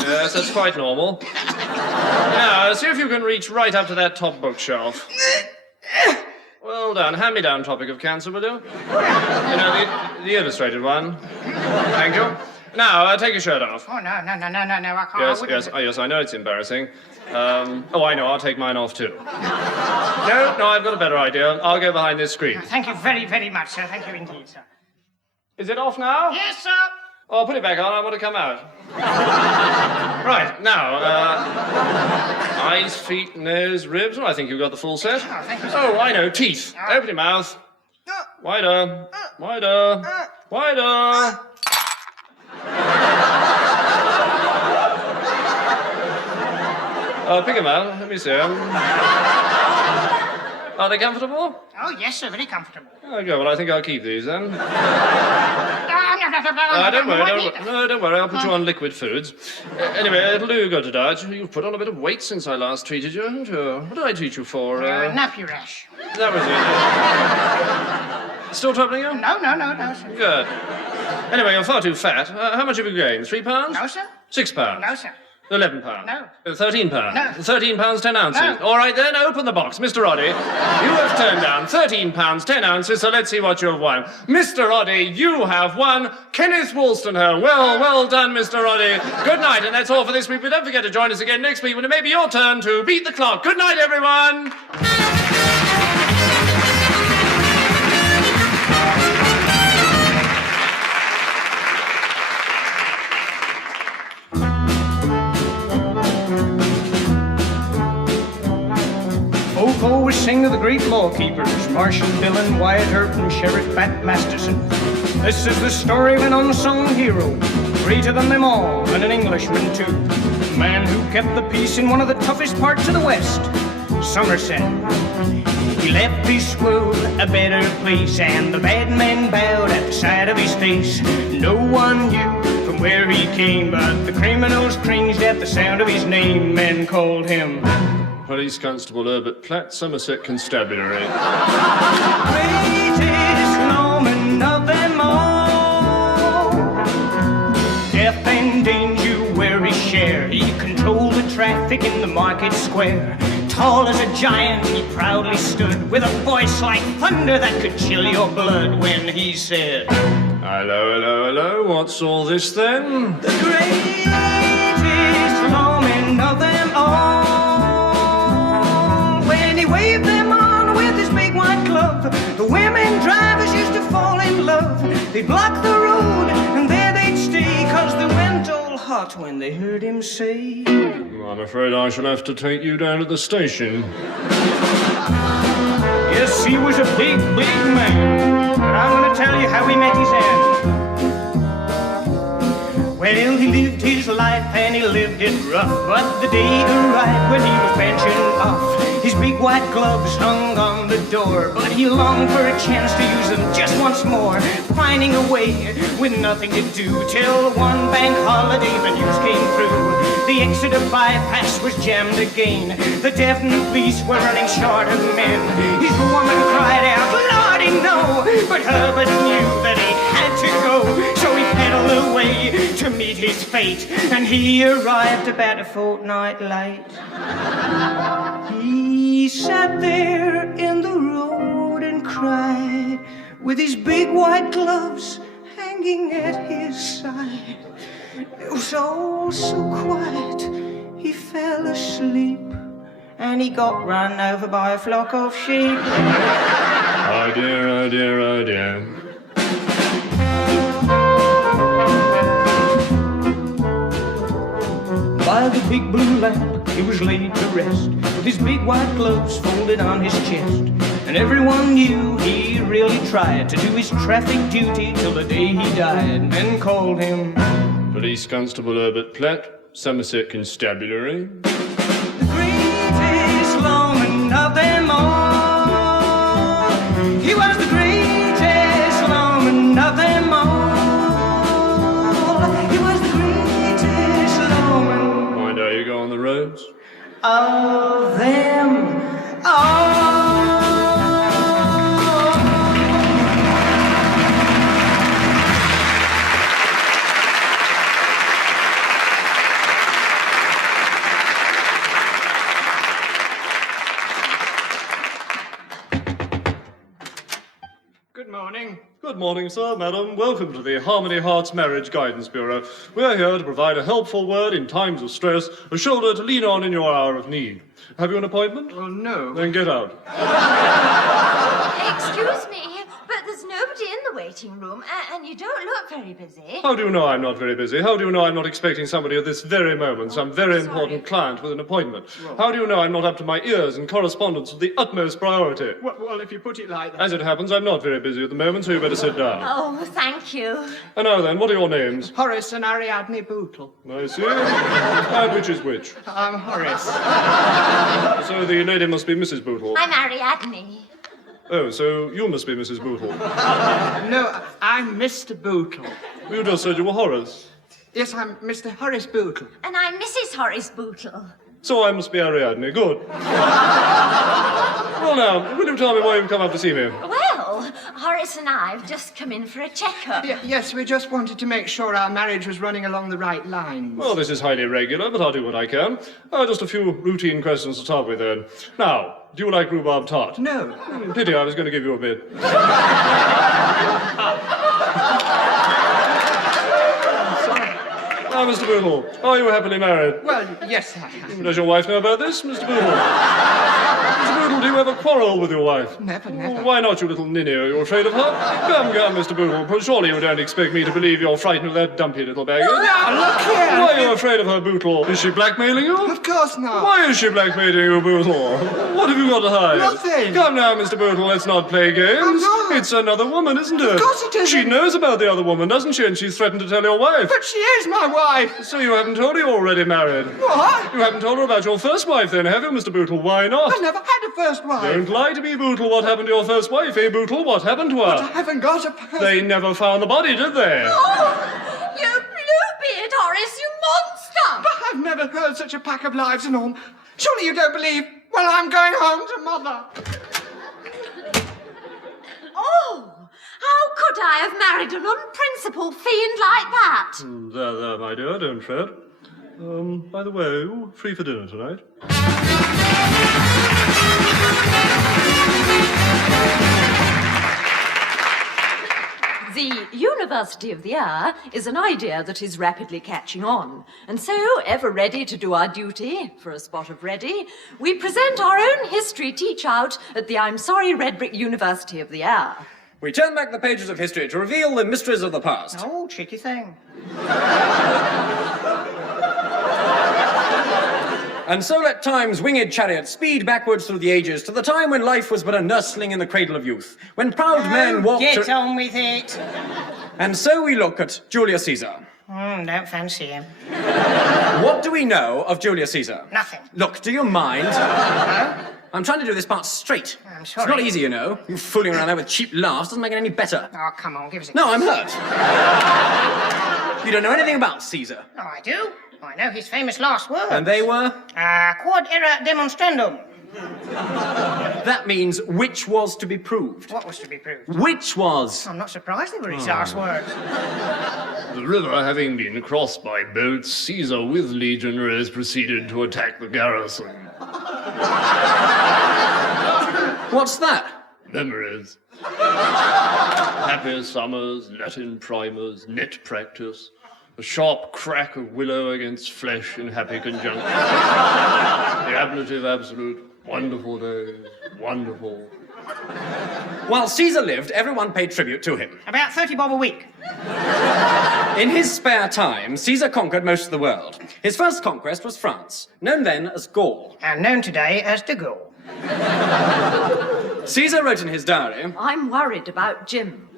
Yes, that's quite normal. Now, see if you can reach right up to that top bookshelf. Well done. Hand me down Tropic of Cancer, will you? You know, the illustrated one. Thank you. Now, take your shirt off. Oh, no, I can't. Yes, I know it's embarrassing. I know, I'll take mine off too. No, I've got a better idea. I'll go behind this screen. Thank you very, very much, sir. Thank you indeed, sir. Is it off now? Yes, sir. Oh, put it back on. I want to come out. Right, now, eyes, feet, nose, ribs. Well, I think you've got the full set. Oh, thank you, sir. Oh, I know, teeth. Open your mouth. Wider. Pick them out. Let me see them. Are they comfortable? Oh, yes, sir. Very comfortable. Okay, well, I think I'll keep these then. Don't Don't worry. I'll put you on liquid foods. Anyway, it'll do you good to die. You've put on a bit of weight since I last treated you, haven't you? What did I treat you for? Nappy rash. That was it. Still troubling you? No, sir. Good. Anyway, you're far too fat. How much have you gained? £3? No, sir. £6? No, sir. £11? No. £13? No. £13 10 ounces? No. All right then, open the box. Mr. Roddy, you have turned down £13 10 ounces, so let's see what you have won. Mr. Roddy, you have won Kenneth Wolstenholme. Well done, Mr. Roddy. Good night, and that's all for this week. But don't forget to join us again next week when it may be your turn to beat the clock. Good night, everyone. Folk always sing of the great law keepers, Marshal Dillon, Wyatt Earp, and Sheriff Bat Masterson. This is the story of an unsung hero greater than them all, and an Englishman too. A man who kept the peace in one of the toughest parts of the West, Somerset. He left this world a better place, and the bad men bowed at the sight of his face. No one knew from where he came, but the criminals cringed at the sound of his name. Men called him Police Constable Herbert Platt, Somerset Constabulary. greatest lawman of them all. Death and danger were his share. He controlled the traffic in the market square. Tall as a giant, he proudly stood, with a voice like thunder that could chill your blood when he said, Hello, hello, hello, what's all this then? the greatest lawman of them all. When he waved them on with his big white glove, the women drivers used to fall in love. They'd block the road, and there they'd stay, 'cause they went all hot when they heard him say, I'm afraid I shall have to take you down to the station. yes, he was a big, big man, but I'm gonna tell you how he met his end. Well, he lived his life and he lived it rough, but the day arrived when he was pensioned off. His big white gloves hung on the door, but he longed for a chance to use them just once more, finding a way with nothing to do, till one bank holiday the news came through. The Exeter bypass was jammed again. The deafening police were running short of men. His woman cried out, Lordy, no! But Herbert knew that he had to go, so he pedaled away to meet his fate, and he arrived about a fortnight late. He sat there in the road and cried, with his big white gloves hanging at his side. It was all so quiet, he fell asleep, and he got run over by a flock of sheep. Oh dear, oh dear, oh dear. By the big blue lamp, he was laid to rest, with his big white gloves folded on his chest. And everyone knew he really tried to do his traffic duty till the day he died. Men called him Police Constable Herbert Platt, Somerset Constabulary. the greatest lawman of them all. He was the greatest lawman of them all. He was the greatest lawman Mind how you go on the roads? of them all. Good morning. Good morning, sir, madam. Welcome to the Harmony Hearts Marriage Guidance Bureau. We're here to provide a helpful word in times of stress, a shoulder to lean on in your hour of need. Have you an appointment? Well, no. Then get out. Excuse me, but there's nobody in the waiting room, and you don't look very busy. How do you know I'm not very busy? How do you know I'm not expecting somebody at this very moment, some very important client with an appointment? How do you know I'm not up to my ears in correspondence of the utmost priority? Well, if you put it like that. As it happens, I'm not very busy at the moment, so you better sit down. Oh, thank you. And now then, what are your names? Horace and Ariadne Bootle. I see. And which is which? I'm Horace. So the lady must be Mrs. Bootle. I'm Ariadne. Oh, so you must be Mrs. Bootle. No, I'm Mr. Bootle. You just said you were Horace. Yes, I'm Mr. Horace Bootle. And I'm Mrs. Horace Bootle. So I must be Ariadne. Good. Well now, will you tell me why you've come up to see me? Well, Horace and I've just come in for a checkup. Yes, we just wanted to make sure our marriage was running along the right lines. Well, this is highly irregular, but I'll do what I can. Just a few routine questions to start with then. Now, do you like rhubarb tart? No. Pity, I was going to give you a bit. Now, Mr. Bootle, are you happily married? Well, yes, I am. Does your wife know about this, Mr. Bootle? Mr. Bootle, do you ever ever quarrel with your wife? Never, never. Why not, you little ninny? Are you afraid of her? Come, Mr. Bootle. Surely you don't expect me to believe you're frightened of that dumpy little baggage. No, look here. Why are you afraid of her, Bootle? Is she blackmailing you? Of course not. Why is she blackmailing you, Bootle? What have you got to hide? Nothing. Come now, Mr. Bootle, let's not play games. I'm not. It's another woman, isn't it? Of course it isn't. She knows about the other woman, doesn't she? And she's threatened to tell your wife. But she is my wife. So you haven't told her you're already married? What? You haven't told her about your first wife then, have you, Mr. Bootle? Why not? I never had a first wife. Don't lie to me, Bootle. What happened to your first wife, eh, Bootle? What happened to her? But I haven't got a first... They never found the body, did they? Oh, you Bluebeard, Horace, you monster! But I've never heard such a pack of lies and all. Surely you don't believe... Well, I'm going home to Mother. Oh, how could I have married an unprincipled fiend like that? There, my dear, don't fret. By the way, you free for dinner tonight? The University of the Air is an idea that is rapidly catching on. And so, ever ready to do our duty for a spot of ready, we present our own history teach-out at the I'm Sorry Red Brick University of the Air. We turn back the pages of history to reveal the mysteries of the past. Oh, tricky thing. And so let time's winged chariot speed backwards through the ages to the time when life was but a nursling in the cradle of youth, when proud men walked... Get on with it. And so we look at Julius Caesar. Don't fancy him. What do we know of Julius Caesar? Nothing. Look, do you mind? No? I'm trying to do this part straight. I'm sorry. It's not easy, you know. You fooling around there with cheap laughs doesn't make it any better. Oh, come on, give us a No, kiss. I'm hurt. You don't know anything about Caesar. Oh, I do. I know his famous last words. And they were? Quod erat demonstrandum. That means which was to be proved. What was to be proved? Which was? I'm not surprised they were his last words. The river having been crossed by boats, Caesar with legionaries proceeded to attack the garrison. What's that? Memories. Happy summers, Latin primers, net practice. A sharp crack of willow against flesh in happy conjunction. The ablative absolute. Wonderful days. Wonderful. While Caesar lived, everyone paid tribute to him. About 30 bob a week. In his spare time, Caesar conquered most of the world. His first conquest was France, known then as Gaul. And known today as de Gaulle. Caesar wrote in his diary... I'm worried about Jim.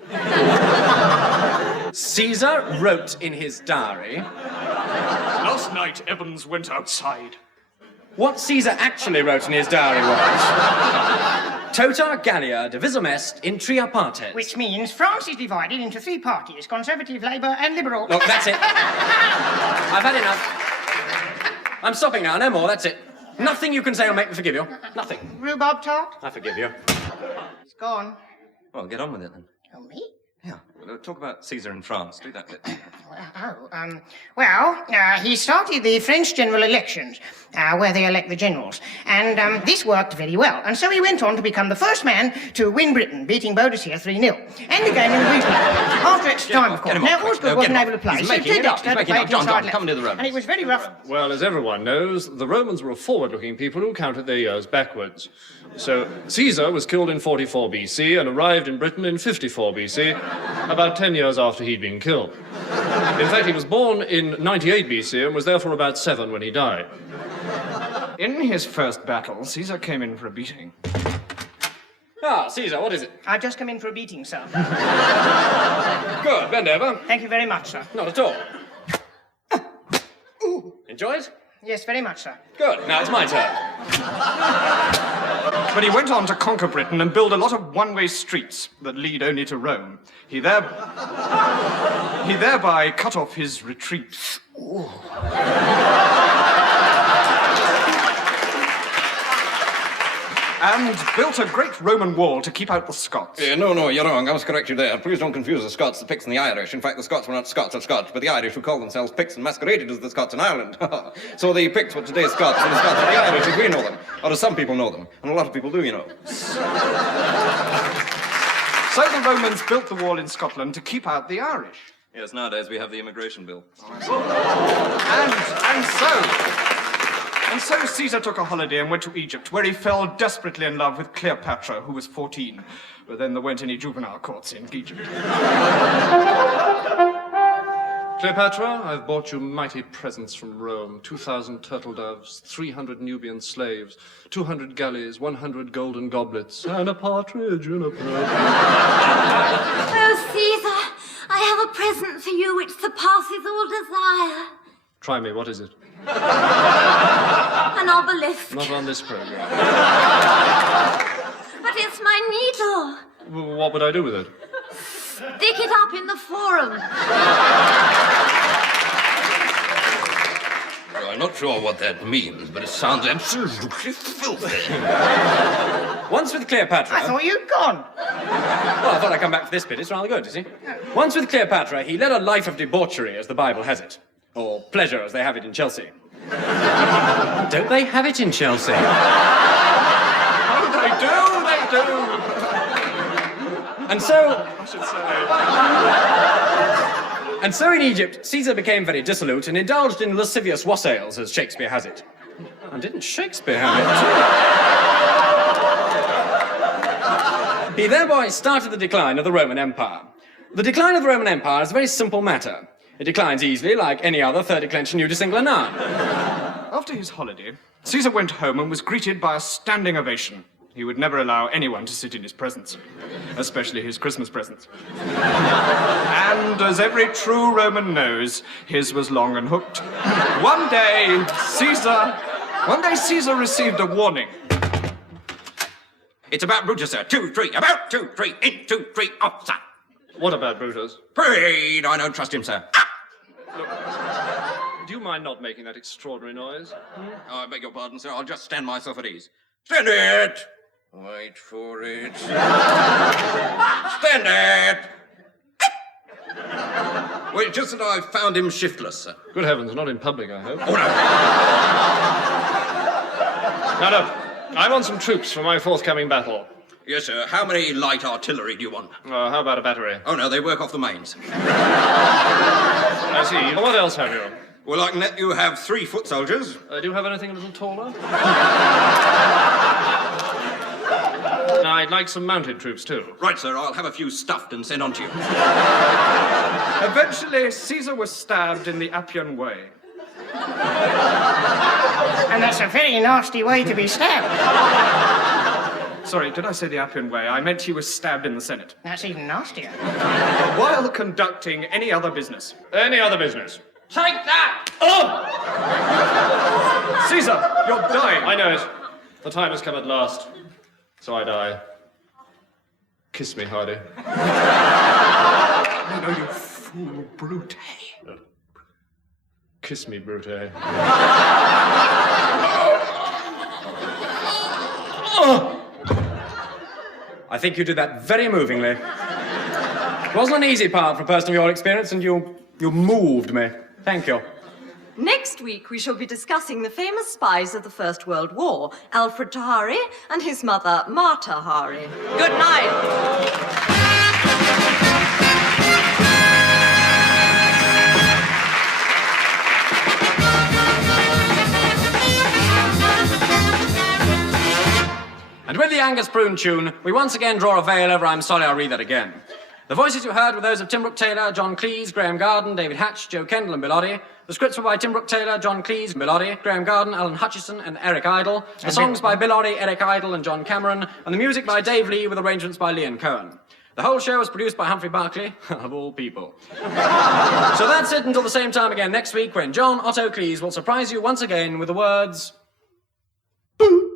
Caesar wrote in his diary... Last night, Evans went outside. What Caesar actually wrote in his diary was... Tota Gallia divisum est in tria partes. Which means France is divided into 3 parties, Conservative, Labour and Liberal. Look, that's it. I've had enough. I'm stopping now, no more, that's it. Nothing you can say will make me forgive you. Nothing. Rhubarb tart? I forgive you. It's gone. Well, get on with it then. Oh, me? Yeah. We'll talk about Caesar in France. Do that bit. He started the French general elections, where they elect the generals. And this worked very well. And so he went on to become the first man to win Britain, beating Boadicea 3-0. And again in the region. After extra time, of course. Now, Osgood wasn't able to play, so Ted Dexter to play John, inside come to the left. Romans. And it was very rough. Well, as everyone knows, the Romans were a forward-looking people who counted their years backwards. So Caesar was killed in 44 BC and arrived in Britain in 54 BC, about 10 years after he'd been killed. In fact, he was born in 98 BC and was therefore about 7 when he died. In his first battle, Caesar came in for a beating. Ah, Caesar, what is it? I've just come in for a beating, sir. Good, bend over. Thank you very much, sir. Not at all. Enjoy it? Yes, very much, sir. Good, now it's my turn. But he went on to conquer Britain and build a lot of one-way streets that lead only to Rome. He thereby cut off his retreat. And built a great Roman wall to keep out the Scots. No, you're wrong. I must correct you there. Please don't confuse the Scots, the Picts, and the Irish. In fact, the Scots were not Scots or Scotch, but the Irish who called themselves Picts and masqueraded as the Scots in Ireland. So the Picts were today's Scots, and the Scots are the Irish as we know them. Or as some people know them. And a lot of people do, you know. So the Romans built the wall in Scotland to keep out the Irish. Yes, nowadays we have the immigration bill. And so Caesar took a holiday and went to Egypt, where he fell desperately in love with Cleopatra, who was 14. But then there weren't any juvenile courts in Egypt. Cleopatra, I've brought you mighty presents from Rome. 2,000 turtle doves, 300 Nubian slaves, 200 galleys, 100 golden goblets, and a partridge in a pear. Oh, Caesar, I have a present for you which surpasses all desire. Try me, what is it? An obelisk. Not on this program. But it's my needle. What would I do with it? Stick it up in the forum. Well, I'm not sure what that means, but it sounds absolutely filthy. Once with Cleopatra... I thought you'd gone. Well, I thought I'd come back for this bit. It's rather good, you see. Once with Cleopatra, he led a life of debauchery, as the Bible has it. Or pleasure, as they have it in Chelsea. Don't they have it in Chelsea? Oh, they do! And so... I should say... And so in Egypt, Caesar became very dissolute and indulged in lascivious wassails, as Shakespeare has it. And didn't Shakespeare have it? He thereby started the decline of the Roman Empire. The decline of the Roman Empire is a very simple matter. It declines easily, like any other third-declension nudist singular noun. After his holiday, Caesar went home and was greeted by a standing ovation. He would never allow anyone to sit in his presence, especially his Christmas presents. And as every true Roman knows, his was long and hooked. One day, Caesar received a warning. It's about Brutus, sir. 2, 3, about 2, 3, in, 2, 3, off, sir. What about Brutus? Parade! I don't trust him, sir. Look, do you mind not making that extraordinary noise? Oh, I beg your pardon, sir. I'll just stand myself at ease. Stand it! Wait for it. Stand it! Well, just that I found him shiftless, sir. Good heavens, not in public, I hope. Oh, no. Now, look, I want some troops for my forthcoming battle. Yes, sir. How many light artillery do you want? How about a battery? Oh, no, they work off the mains. I see. What else have you? Well, I can let you have 3 foot soldiers. Do you have anything a little taller? Now, I'd like some mounted troops, too. Right, sir. I'll have a few stuffed and sent on to you. Eventually, Caesar was stabbed in the Appian Way. And that's a very nasty way to be stabbed. Sorry, did I say the Appian Way? I meant he was stabbed in the Senate. That's even nastier. While conducting any other business. Any other business? Take that! Oh! Caesar, you're dying. I know it. The time has come at last. So I die. Kiss me, Hardy. No, you fool, Brute. Kiss me, Brute. I think you did that very movingly. It wasn't an easy part for a person of your experience, and you moved me. Thank you. Next week, we shall be discussing the famous spies of the First World War, Alfred Tahari and his mother, Mata Hari. Good night. And with the Angus Prune tune, we once again draw a veil over I'm Sorry, I'll Read That Again. The voices you heard were those of Tim Brooke-Taylor, John Cleese, Graham Garden, David Hatch, Joe Kendall and Bill Oddie. The scripts were by Tim Brooke-Taylor, John Cleese, Bill Oddie, Graham Garden, Alan Hutchison and Eric Idle. The songs by Bill Oddie, Eric Idle and John Cameron. And the music by Dave Lee with arrangements by Leon Cohen. The whole show was produced by Humphrey Barclay, of all people. So that's it until the same time again next week when John Otto Cleese will surprise you once again with the words... Boo!